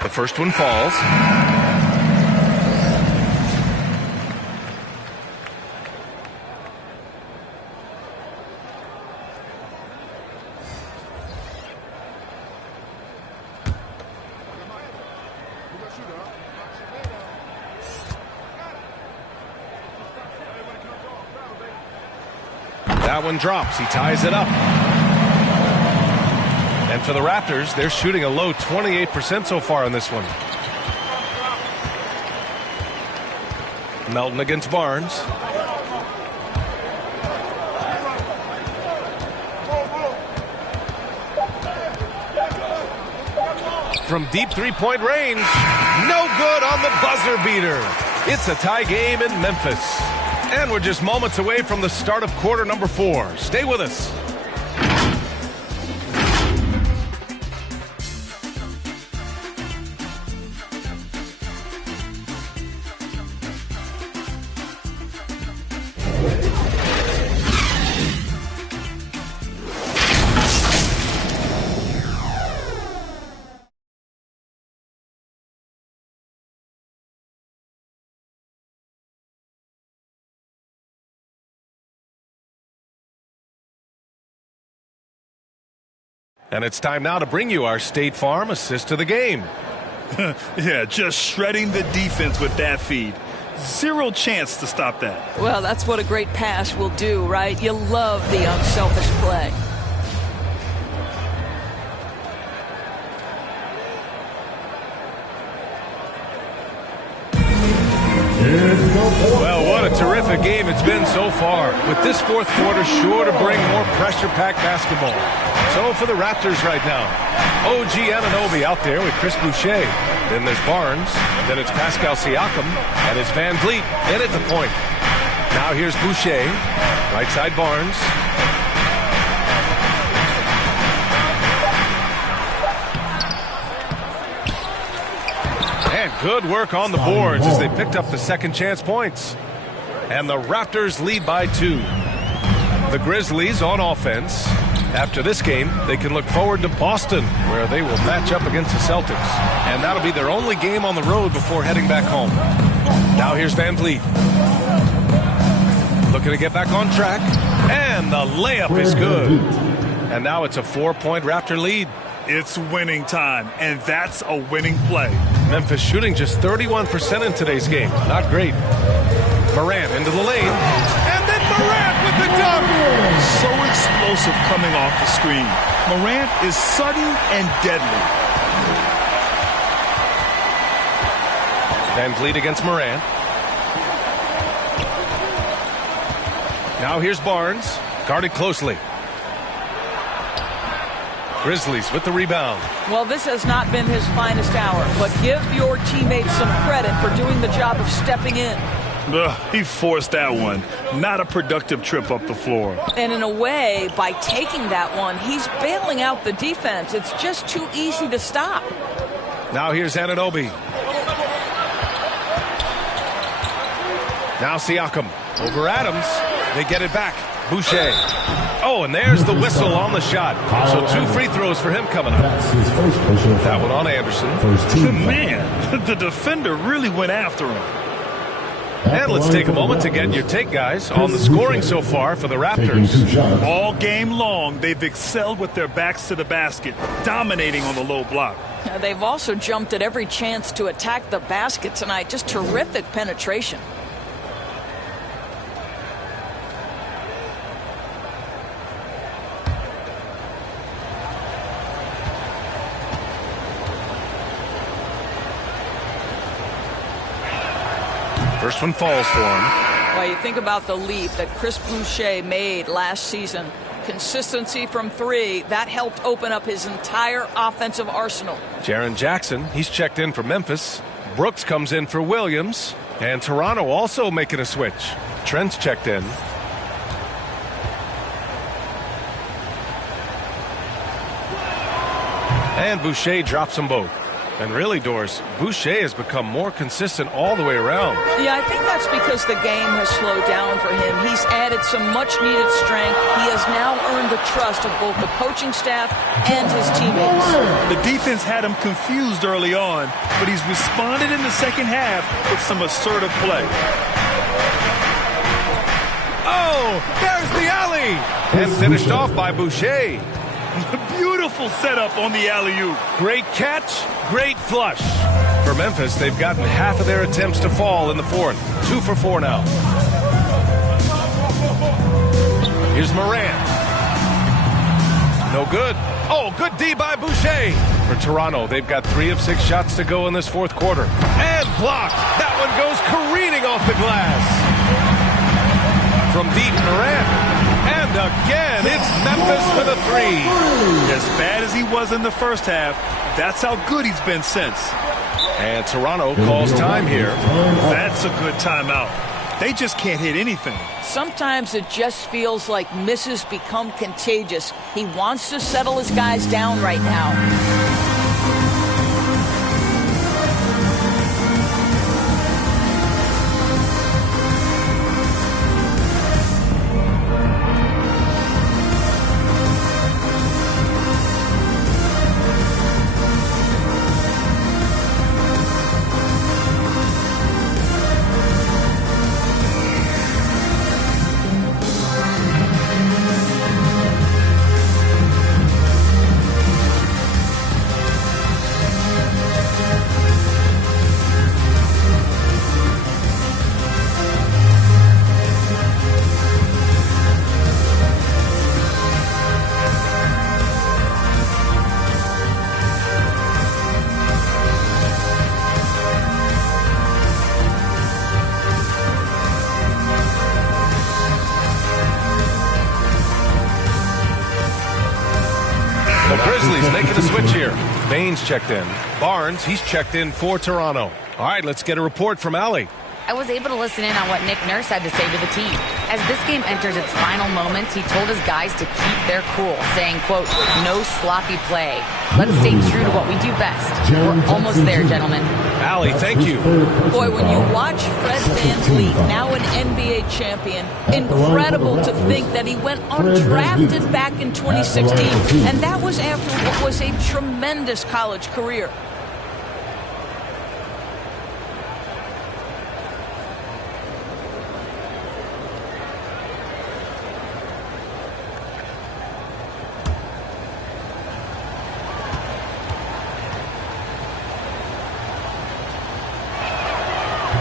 The first one falls. That one drops. He ties it up. And for the Raptors, they're shooting a low 28% so far in this one. Melton against Barnes. From deep three-point range. No good on the buzzer beater. It's a tie game in Memphis. And we're just moments away from the start of quarter number 4. Stay with us. And it's time now to bring you our State Farm assist to the game. Yeah, just shredding the defense with that feed. Zero chance to stop that. Well, that's what a great pass will do, right? You love the unselfish play. Well, what a terrific game it's been so far. With this fourth quarter sure to bring more pressure-packed basketball. So for the Raptors right now, OG Anunoby out there with Chris Boucher. Then there's Barnes. Then it's Pascal Siakam. And it's Van Vliet in at the point. Now here's Boucher. Right side Barnes. And good work on the boards as they picked up the second chance points. And the Raptors lead by 2. The Grizzlies on offense. After this game, they can look forward to Boston, where they will match up against the Celtics. And that'll be their only game on the road before heading back home. Now here's Van Vliet. Looking to get back on track. And the layup is good. And now it's a 4-point Raptor lead. It's winning time, and that's a winning play. Memphis shooting just 31% in today's game. Not great. Morant into the lane. And then Morant with the dunk. So explosive coming off the screen. Morant is sudden and deadly. Van Vliet against Morant. Now here's Barnes. Guarded closely. Grizzlies with the rebound. Well, this has not been his finest hour, but give your teammates some credit for doing the job of stepping in. He forced that one. Not a productive trip up the floor. And in a way, by taking that one, he's bailing out the defense. It's just too easy to stop. Now here's Anunoby. Now Siakam over Adams. They get it back. Boucher. Oh, and there's the whistle on the shot. So 2 free throws for him coming up. That one on Anderson. Man, the defender really went after him. And let's take a moment to get your take, guys, on the scoring so far for the Raptors. All game long, they've excelled with their backs to the basket, dominating on the low block. They've also jumped at every chance to attack the basket tonight. Just terrific penetration. First one falls for him. Well, you think about the leap that Chris Boucher made last season. Consistency from 3, that helped open up his entire offensive arsenal. Jaren Jackson, he's checked in for Memphis. Brooks comes in for Williams. And Toronto also making a switch. Trent's checked in. And Boucher drops them both. And really, Doris, Boucher has become more consistent all the way around. Yeah, I think that's because the game has slowed down for him. He's added some much-needed strength. He has now earned the trust of both the coaching staff and his teammates. The defense had him confused early on, but he's responded in the second half with some assertive play. Oh, there's the alley! And finished off by Boucher. Beautiful setup on the alley-oop. Great catch, great flush. For Memphis, they've gotten half of their attempts to fall in the fourth. 2 for 4 now. Here's Morant. No good. Oh, good D by Boucher. For Toronto, they've got 3 of 6 shots to go in this fourth quarter. And blocked. That one goes careening off the glass. From deep, Morant. And again, it's Memphis for the 3. As bad as he was in the first half, that's how good he's been since. And Toronto calls time here. That's a good timeout. They just can't hit anything. Sometimes it just feels like misses become contagious. He wants to settle his guys down right now. Baines checked in. Barnes, he's checked in for Toronto. All right, let's get a report from Allie. I was able to listen in on what Nick Nurse had to say to the team. As this game enters its final moments, he told his guys to keep their cool, saying, quote, no sloppy play. Let's stay true to what we do best. We're almost there, gentlemen. Allie, thank you. Boy, when you watch Fred VanVleet, now an NBA champion, incredible to think that he went undrafted back in 2016, and that was after what was a tremendous college career.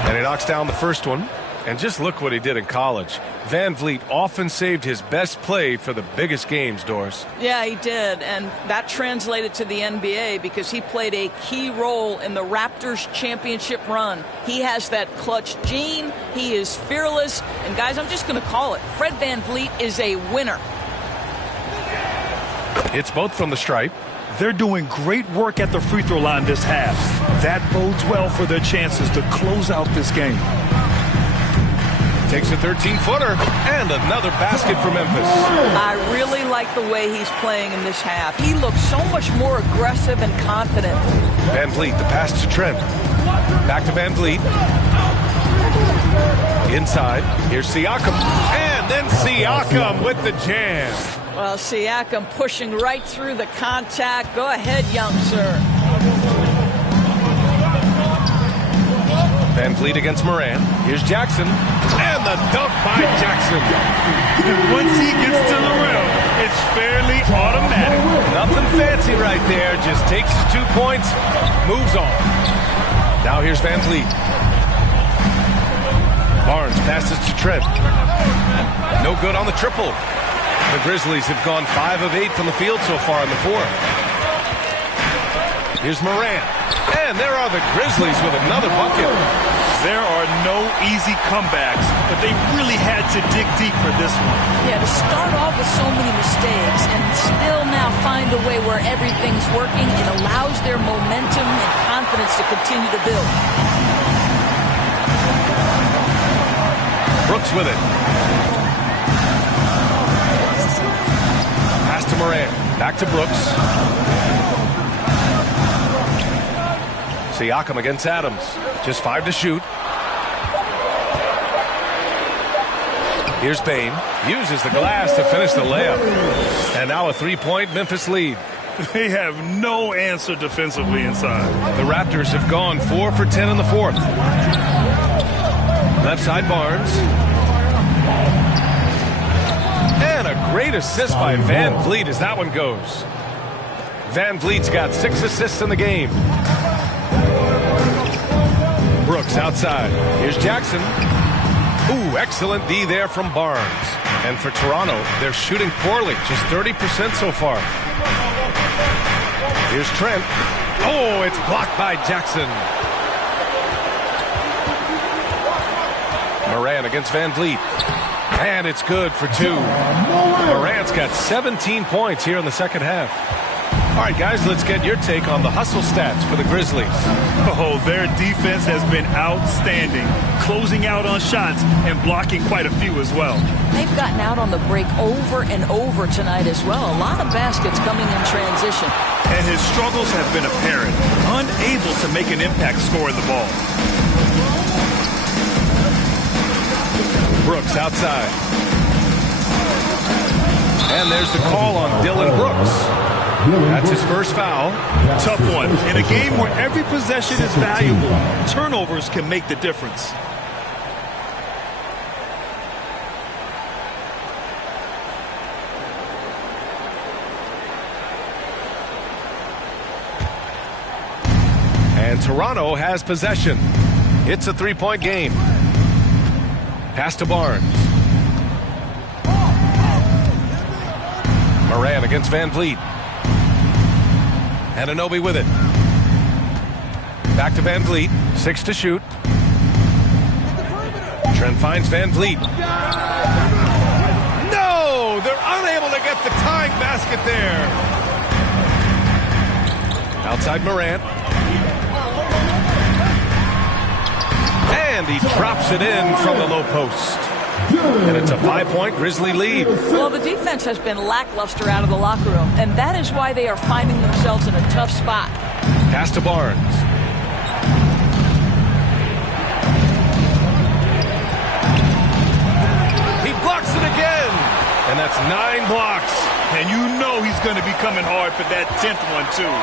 And he knocks down the first one. And just look what he did in college. VanVleet often saved his best play for the biggest games, Doris. Yeah, he did. And that translated to the NBA because he played a key role in the Raptors championship run. He has that clutch gene. He is fearless. And guys, I'm just going to call it. Fred VanVleet is a winner. It's both from the stripe. They're doing great work at the free throw line this half. That bodes well for their chances to close out this game. Takes a 13-footer and another basket for Memphis. I really like the way he's playing in this half. He looks so much more aggressive and confident. VanVleet, the pass to Trent. Back to VanVleet. Inside. Here's Siakam. And then Siakam with the jam. Well, Siakam pushing right through the contact. Go ahead, young sir. VanVleet against Moran. Here's Jackson. And the dunk by Jackson. Once he gets to the rim, it's fairly automatic. Nothing fancy right there. Just takes his 2 points, moves on. Now here's VanVleet. Barnes passes to Trent. No good on the triple. The Grizzlies have gone 5 of 8 from the field so far in the fourth. Here's Moran. And there are the Grizzlies with another bucket. There are no easy comebacks, but they really had to dig deep for this one. Yeah, to start off with so many mistakes and still now find a way where everything's working, it allows their momentum and confidence to continue to build. Brooks with it. Pass to Moran. Back to Brooks. Siakam against Adams. Just 5 to shoot. Here's Bain. Uses the glass to finish the layup. And now a 3-point Memphis lead. They have no answer defensively inside. The Raptors have gone 4 for 10 in the fourth. Left side Barnes. And a great assist by VanVleet as that one goes. VanVleet's got 6 assists in the game. Brooks outside. Here's Jackson. Ooh, excellent D there from Barnes. And for Toronto, they're shooting poorly, just 30% so far. Here's Trent. Oh, it's blocked by Jackson. Moran against VanVleet. And it's good for 2. Morant's got 17 points here in the second half. All right, guys, let's get your take on the hustle stats for the Grizzlies. Oh, their defense has been outstanding, closing out on shots and blocking quite a few as well. They've gotten out on the break over and over tonight as well. A lot of baskets coming in transition. And his struggles have been apparent, unable to make an impact scoring the ball. Brooks outside. And there's the call on Dylan Brooks. That's his first foul. Tough one. In a game where every possession is valuable, turnovers can make the difference. And Toronto has possession. It's a 3-point game. Pass to Barnes. Moran against VanVleet. Anunoby with it. Back to VanVleet. 6 to shoot. Trent finds VanVleet. No! They're unable to get the tying basket there. Outside Morant. And he drops it in from the low post. And it's a 5-point Grizzly lead. Well, the defense has been lackluster out of the locker room, and that is why they are finding themselves in a tough spot. Pass to Barnes. He blocks it again. And that's 9 blocks. And you know he's going to be coming hard for that 10th one, too.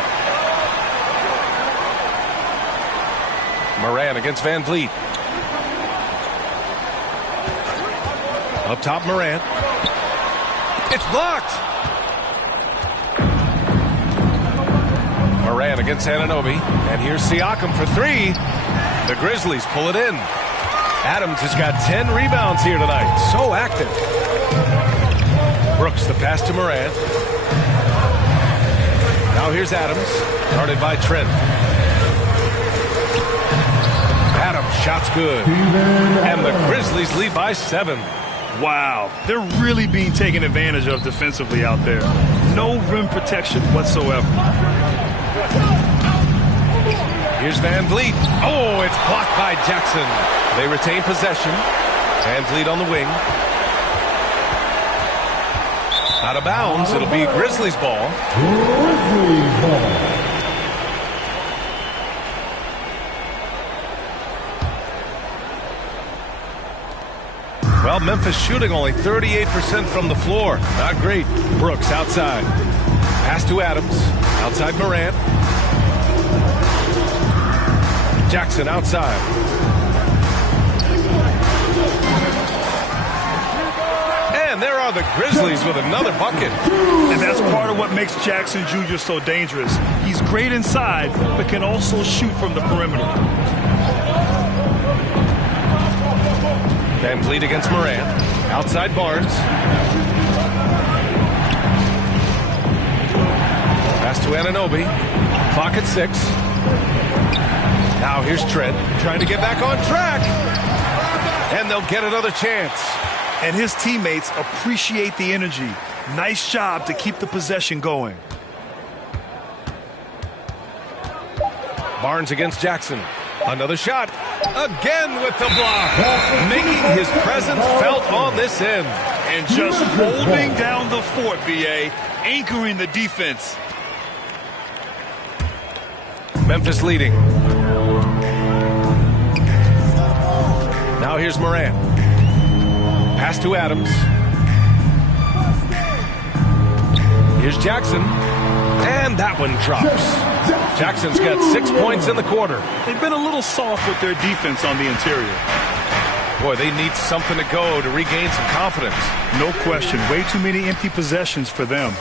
Moran against Van Vliet. Up top, Moran. It's blocked. Moran against Anunoby. And here's Siakam for 3. The Grizzlies pull it in. Adams has got 10 rebounds here tonight. So active. Brooks, the pass to Moran. Now here's Adams. Guarded by Trent. Adams, shot's good. And the Grizzlies lead by 7. Wow, they're really being taken advantage of defensively out there. No rim protection whatsoever. Here's Van Vliet. Oh, it's blocked by Jackson. They retain possession. Van Vliet on the wing. Out of bounds. It'll be Grizzlies ball. Grizzlies ball. Well, Memphis shooting only 38% from the floor. Not great. Brooks outside. Pass to Adams. Outside Morant. Jackson outside. And there are the Grizzlies with another bucket. And that's part of what makes Jackson Jr. so dangerous. He's great inside, but can also shoot from the perimeter. Van Vliet against Moran. Outside Barnes. Pass to Anunoby. Clock at 6. Now here's Trent trying to get back on track. And they'll get another chance. And his teammates appreciate the energy. Nice job to keep the possession going. Barnes against Jackson. Another shot. Again with the block. Making his presence felt on this end. And just holding down the fort, B.A. Anchoring the defense. Memphis leading. Now here's Moran. Pass to Adams. Here's Jackson. And that one drops. Jackson's got 6 points in the quarter. They've been a little soft with their defense on the interior. Boy, they need something to go to regain some confidence. No question. Way too many empty possessions for them.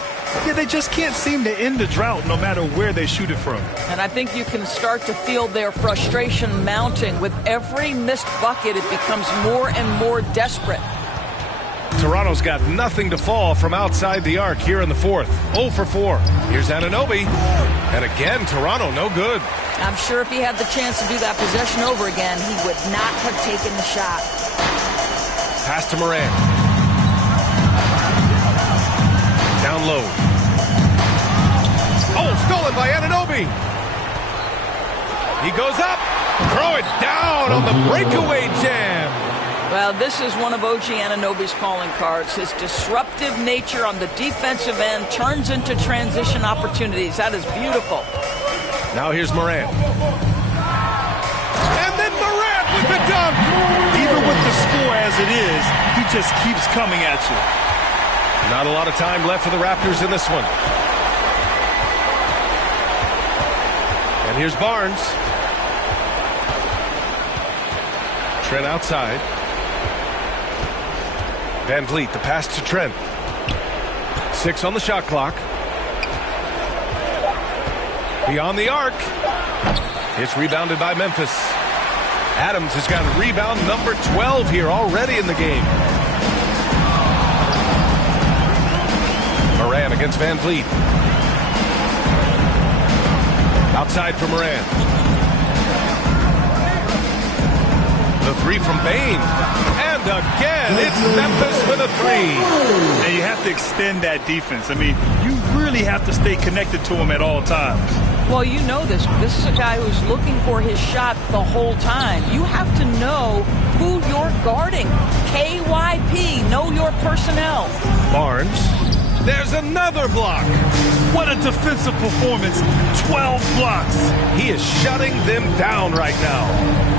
Yeah, they just can't seem to end the drought no matter where they shoot it from. And I think you can start to feel their frustration mounting. With every missed bucket, it becomes more and more desperate. Toronto's got nothing to fall from outside the arc here in the fourth. 0 for 4. Here's Anunoby. And again, Toronto no good. I'm sure if he had the chance to do that possession over again, he would not have taken the shot. Pass to Moran. Down low. Oh, stolen by Anunoby. He goes up. Throw it down on the breakaway jam. Well, this is one of OG Anunoby's calling cards. His disruptive nature on the defensive end turns into transition opportunities. That is beautiful. Now here's Morant. And then Morant with the dunk. Even with the score as it is, he just keeps coming at you. Not a lot of time left for the Raptors in this one. And here's Barnes. Trent outside. Van Vliet, the pass to Trent. 6 on the shot clock. Beyond the arc. It's rebounded by Memphis. Adams has got rebound number 12 here already in the game. Moran against Van Vliet. Outside for Moran. The 3 from Bain. And again, it's Memphis with a 3. And you have to extend that defense. I mean, you really have to stay connected to him at all times. Well, you know this. This is a guy who's looking for his shot the whole time. You have to know who you're guarding. KYP, know your personnel. Barnes. There's another block. What a defensive performance. 12 blocks. He is shutting them down right now.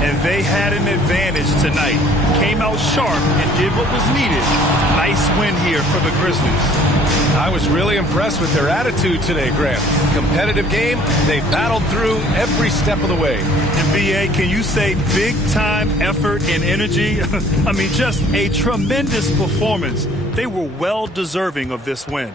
And they had an advantage tonight. Came out sharp and did what was needed. Nice win here for the Grizzlies. I was really impressed with their attitude today, Grant. Competitive game. They battled through every step of the way. And BA, can you say big time effort and energy? I mean, just a tremendous performance. They were well deserving of this win.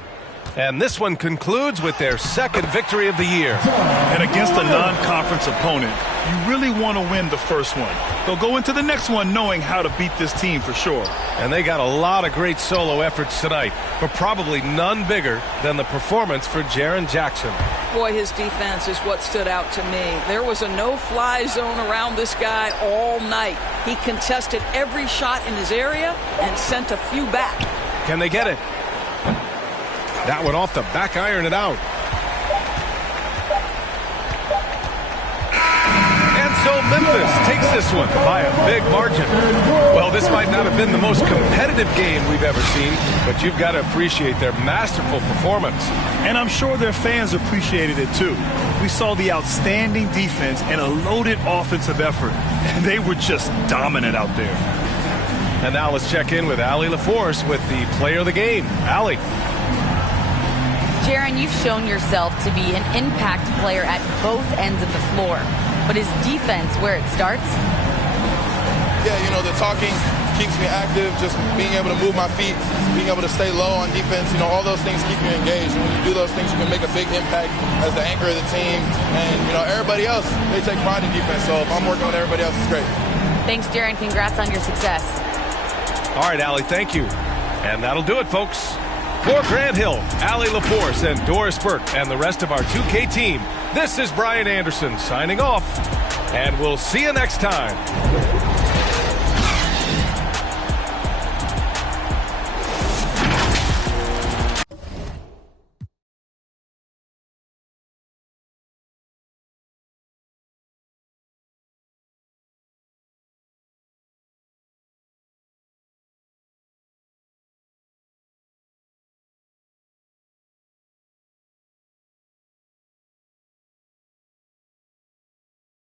And this one concludes with their second victory of the year. And against a non-conference opponent, you really want to win the first one. They'll go into the next one knowing how to beat this team for sure. And they got a lot of great solo efforts tonight, but probably none bigger than the performance for Jaren Jackson. Boy, his defense is what stood out to me. There was a no-fly zone around this guy all night. He contested every shot in his area and sent a few back. Can they get it? That one off the back iron it out. And so Memphis takes this one by a big margin. Well, this might not have been the most competitive game we've ever seen, but you've got to appreciate their masterful performance. And I'm sure their fans appreciated it too. We saw the outstanding defense and a loaded offensive effort, and they were just dominant out there. And now let's check in with Allie LaForce with the player of the game. Allie. Jaren, you've shown yourself to be an impact player at both ends of the floor. But is defense where it starts? Yeah, you know, the talking keeps me active, just being able to move my feet, being able to stay low on defense, you know, all those things keep you engaged. And when you do those things, you can make a big impact as the anchor of the team. And, you know, everybody else, they take pride in defense. So if I'm working with everybody else, it's great. Thanks, Jaren. Congrats on your success. All right, Allie, thank you. And that'll do it, folks. For Grant Hill, Allie LaForce, and Doris Burke, and the rest of our 2K team, this is Brian Anderson signing off, and we'll see you next time.